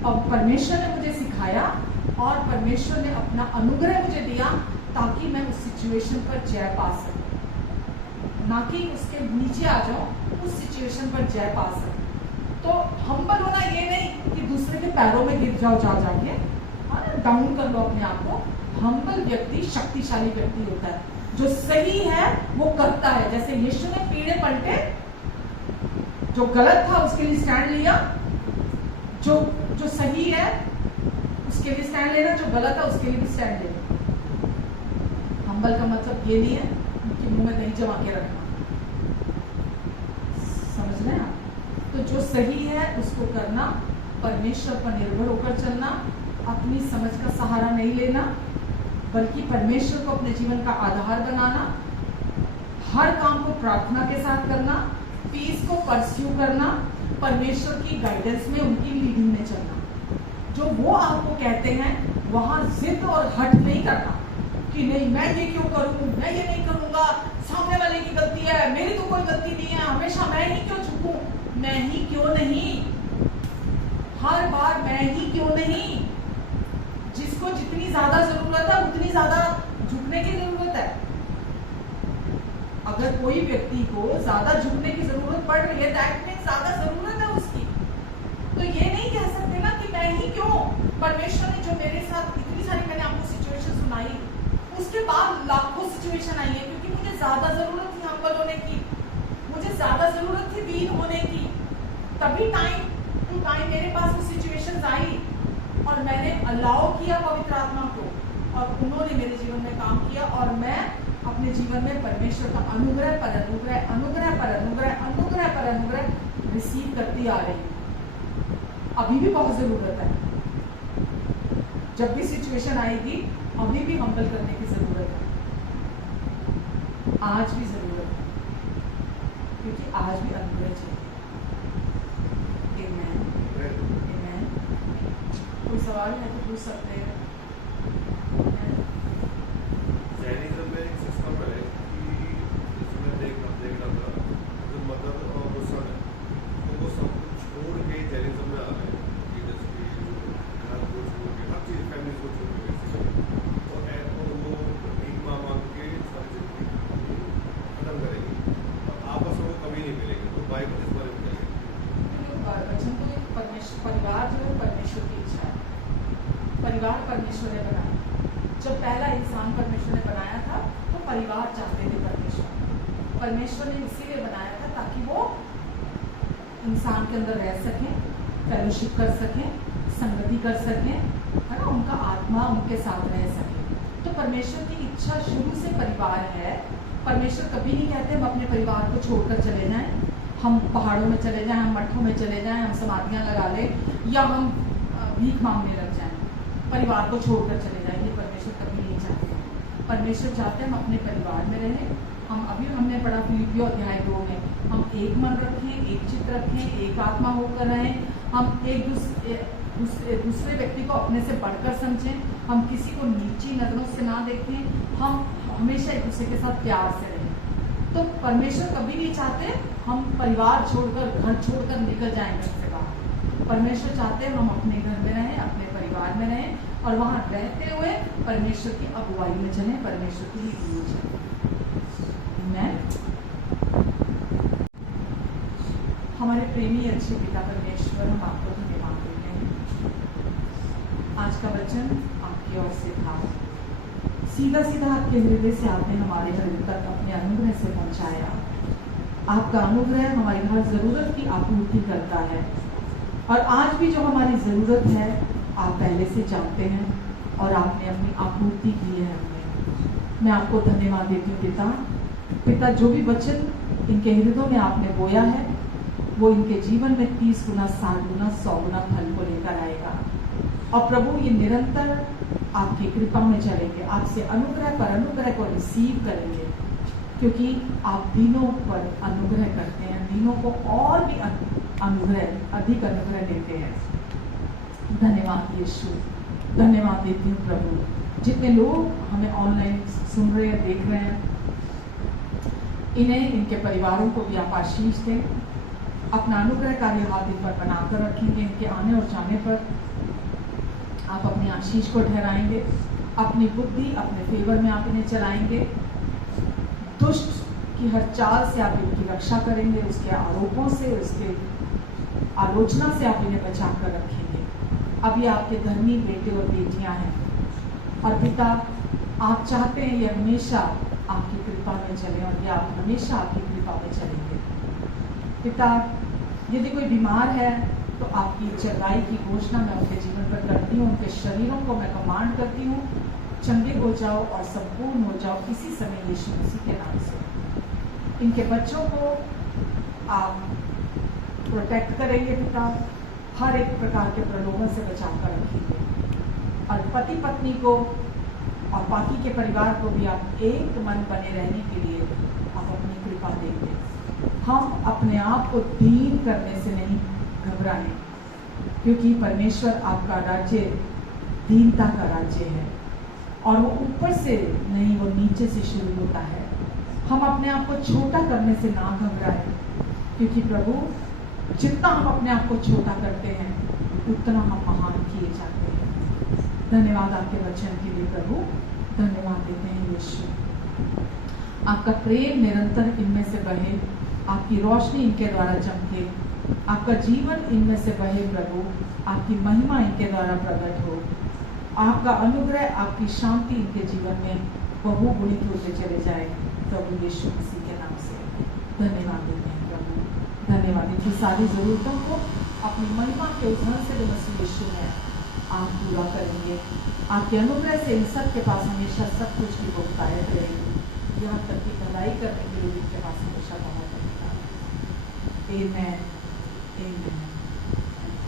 और परमेश्वर ने मुझे सिखाया और परमेश्वर ने अपना अनुग्रह मुझे दिया ताकि मैं उस सिचुएशन पर जय पा सकूं, ना कि उसके नीचे आ जाऊं, उस सिचुएशन पर जय पा सकूं। तो हम्बल होना ये नहीं कि दूसरे के पैरों में गिर जाओ जाके, डाउन कर लो अपने आप को। हम्बल व्यक्ति शक्तिशाली व्यक्ति होता है, जो सही है वो करता है। जैसे यीशु ने पीढ़े पलटे, जो गलत था उसके लिए स्टैंड लिया, जो सही है उसके लिए स्टैंड लेना, जो गलत है उसके लिए भी स्टैंड लेना। हम्बल का मतलब ये नहीं है कि मुंह में नहीं जमा के रखना, समझ रहे हैं आप? तो जो सही है उसको करना, परमेश्वर पर निर्भर होकर चलना, अपनी समझ का सहारा नहीं लेना, बल्कि परमेश्वर को अपने जीवन का आधार बनाना, हर काम को प्रार्थना के साथ करना, पीस को परस्यू करना, परमेश्वर की गाइडेंस में, उनकी लीडिंग में चलना। जो वो आपको कहते हैं वहां जिद और हट नहीं करना कि नहीं मैं ये क्यों करूं, मैं ये नहीं करूंगा, सामने वाले की गलती है, मेरी तो कोई गलती नहीं है, हमेशा मैं ही क्यों झुकूं, मैं ही क्यों नहीं, हर बार मैं ही क्यों नहीं। जिसको जितनी ज्यादा जरूरत है उतनी ज्यादा झुकने की जरूरत है। अगर कोई व्यक्ति को ज्यादा झुकने की जरूरत पड़ रही है, दैट मींस ज्यादा जरूरत है उसकी। तो ये नहीं कह सकते ना कि मैं ही क्यों। परमेश्वर ने जो मेरे साथ इतनी सारी, मैंने आपको सिचुएशन सुनाई, उसके बाद लाखों सिचुएशन आई है, क्योंकि मुझे ज्यादा जरूरत थी हम्बल होने की, मुझे ज्यादा जरूरत थी दीन होने की। तभी टाइम टू टाइम मेरे पास वो सिचुएशंस आई और मैंने अलाउ किया पवित्र आत्मा को, और उन्होंने मेरे जीवन में काम किया, और मैं अपने जीवन में परमेश्वर का अनुग्रह पर अनुग्रह, अनुग्रह पर अनुग्रह, अनुग्रह पर अनुग्रह रिसीव करती आ रही हूँ। अभी भी बहुत जरूरत है, जब भी सिचुएशन आएगी अभी भी हम्बल करने की जरूरत है, आज भी जरूरत है। आज भी अनुग्रह चाहिए। Amen. Amen. कोई सवाल है तो पूछ सकते हैं। जैनिज्म में एक सिस्टम है कि इसमें देखना था जो मदर और वो सन है तो वो सब कुछ छोड़ के जैनिज्म में आ रहे हैं कि जैसे कि घर को छोड़ के हर चीज़ फैमिली को छोड़ के बेसिकली तो वो एक माँ मांग के सारी जिंदगी खत्म करेंगी और आपस में वो कभी नहीं मिलेंगे। तो बाइबल इस बारे में क्या कहती है? वचन तो एक परिवार जो है परमेश्वर की इच्छा है। परिवार परमेश्वर ने बनाया। जब पहला इंसान परमेश्वर ने बनाया था तो परिवार चाहते थे परमेश्वर ने इसीलिए बनाया था ताकि वो इंसान के अंदर रह सकें, फेलोशिप कर सकें, संगति कर सकें, है ना, उनका आत्मा उनके साथ रह सके। तो परमेश्वर की इच्छा शुरू से परिवार है। परमेश्वर कभी नहीं कहते हम अपने परिवार को छोड़कर चले जाएं, हम पहाड़ों में चले जाएं, हम मठों में चले जाएं, हम समाधियां लगा लें या हम भीख मांगने लग जाएं, परिवार को छोड़कर चले जाएं। ये परमेश्वर कभी नहीं चाहते। परमेश्वर चाहते हैं हम अपने परिवार में रहें। हमने पढ़ा फिलिपियों अध्याय 2 में, हम एक मन रखें, एक चित्त रखें, एक आत्मा होकर रहें, हम एक दूसरे व्यक्ति को अपने से बढ़कर समझें, हम किसी को नीची नजरों से ना देखें, हम हमेशा एक दूसरे के साथ प्यार से रहें। तो परमेश्वर कभी नहीं चाहते हम परिवार छोड़कर, घर छोड़कर निकल जाएं घर से बाहर। परमेश्वर चाहते हैं हम अपने घर में रहें, अपने परिवार में रहें और वहाँ रहते हुए परमेश्वर की अगुवाई में चलें, परमेश्वर की लीड में चलें। हमारे प्रेमी अच्छे पिता परमेश्वर, हम आपको धन्यवाद देते हैं। आज का वचन आपकी ओर से था, सीधा सीधा आपके हृदय से आपने हमारे हृदय तक अपने अनुग्रह से पहुंचाया। आपका अनुग्रह हमारी हर जरूरत की आपूर्ति करता है और आज भी जो हमारी जरूरत है आप पहले से जानते हैं और आपने अपनी आपूर्ति की है हमें। मैं आपको धन्यवाद देती हूँ पिता, जो भी वचन इनके हृदयों में आपने बोया है वो इनके जीवन में 30 गुना, 60 गुना, 100 गुना फल को लेकर आएगा। और प्रभु ये निरंतर आपकी कृपा में चलेंगे, आपसे अनुग्रह पर अनुग्रह को रिसीव करेंगे, क्योंकि आप दीनों पर अनुग्रह करते हैं, दीनों को और भी अनुग्रह, अधिक अनुग्रह देते हैं। धन्यवाद यीशु, धन्यवाद देती हूँ प्रभु। जितने लोग हमें ऑनलाइन सुन रहे हैं, देख रहे हैं, इन्हें, इनके परिवारों को भी आप आशीष दें। अपना अनुग्रहकारी हाथ इन पर बनाकर रखेंगे। इनके आने और जाने पर आप अपनी आशीष को ठहराएंगे, अपनी बुद्धि, अपने फेवर में आप इन्हें चलाएंगे। दुष्ट की हर चाल से आप इनकी रक्षा करेंगे, उसके आरोपों से, उसके आलोचना से आप इन्हें बचा कर रखेंगे। अब ये आपके धर्मी बेटे और बेटियां हैं और पिता, आप चाहते हैं ये हमेशा आपकी कृपा में चले और ये आप हमेशा आपकी कृपा में चलेंगे। पिता, यदि कोई बीमार है तो आपकी चंगाई की घोषणा मैं उनके जीवन पर करती हूँ, उनके शरीरों को मैं कमांड करती हूँ, चंगे हो जाओ और संपूर्ण हो जाओ इसी समय यीशु मसीह के नाम से। इनके बच्चों को आप प्रोटेक्ट करेंगे पिता, हर एक प्रकार के प्रलोभन से बचा कर रखेंगे और पति पत्नी को और बाकी के परिवार को भी आप एक मन बने रहने के लिए आप अपनी कृपा देंगे। हम अपने आप को दीन करने से नहीं घबराएं, क्योंकि परमेश्वर आपका राज्य दीनता का राज्य है और वो ऊपर से नहीं, वो नीचे से शुरू होता है। हम अपने आप को छोटा करने से ना घबराएं, क्योंकि प्रभु जितना हम अपने आप को छोटा करते हैं उतना हम महान किए जाते हैं। धन्यवाद आपके वचन के लिए प्रभु, धन्यवाद देते हैं यीशु। आपका प्रेम निरंतर इनमें से बहे, आपकी रोशनी इनके द्वारा चमके, आपका जीवन इनमें से बहे प्रभु, आपकी महिमा इनके द्वारा प्रकट हो, आपका अनुग्रह, आपकी शांति इनके जीवन में बहुगुणित होते चले जाए प्रभु यीशु मसीह के नाम से। धन्यवाद देते हैं प्रभु, धन्यवाद। इनकी सारी जरूरतों को अपनी महिमा के उदाहरण से जो मसीह यीशु है आप पूरा करेंगे। आपके अनुग्रह से इन सब के पास हमेशा सब कुछ की बहुतायत रहेगी, यहाँ तक की भलाई करने के लिए इनके पास हमेशा बहुत अधिकार है। आमेन, आमेन,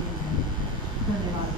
आमेन। धन्यवाद।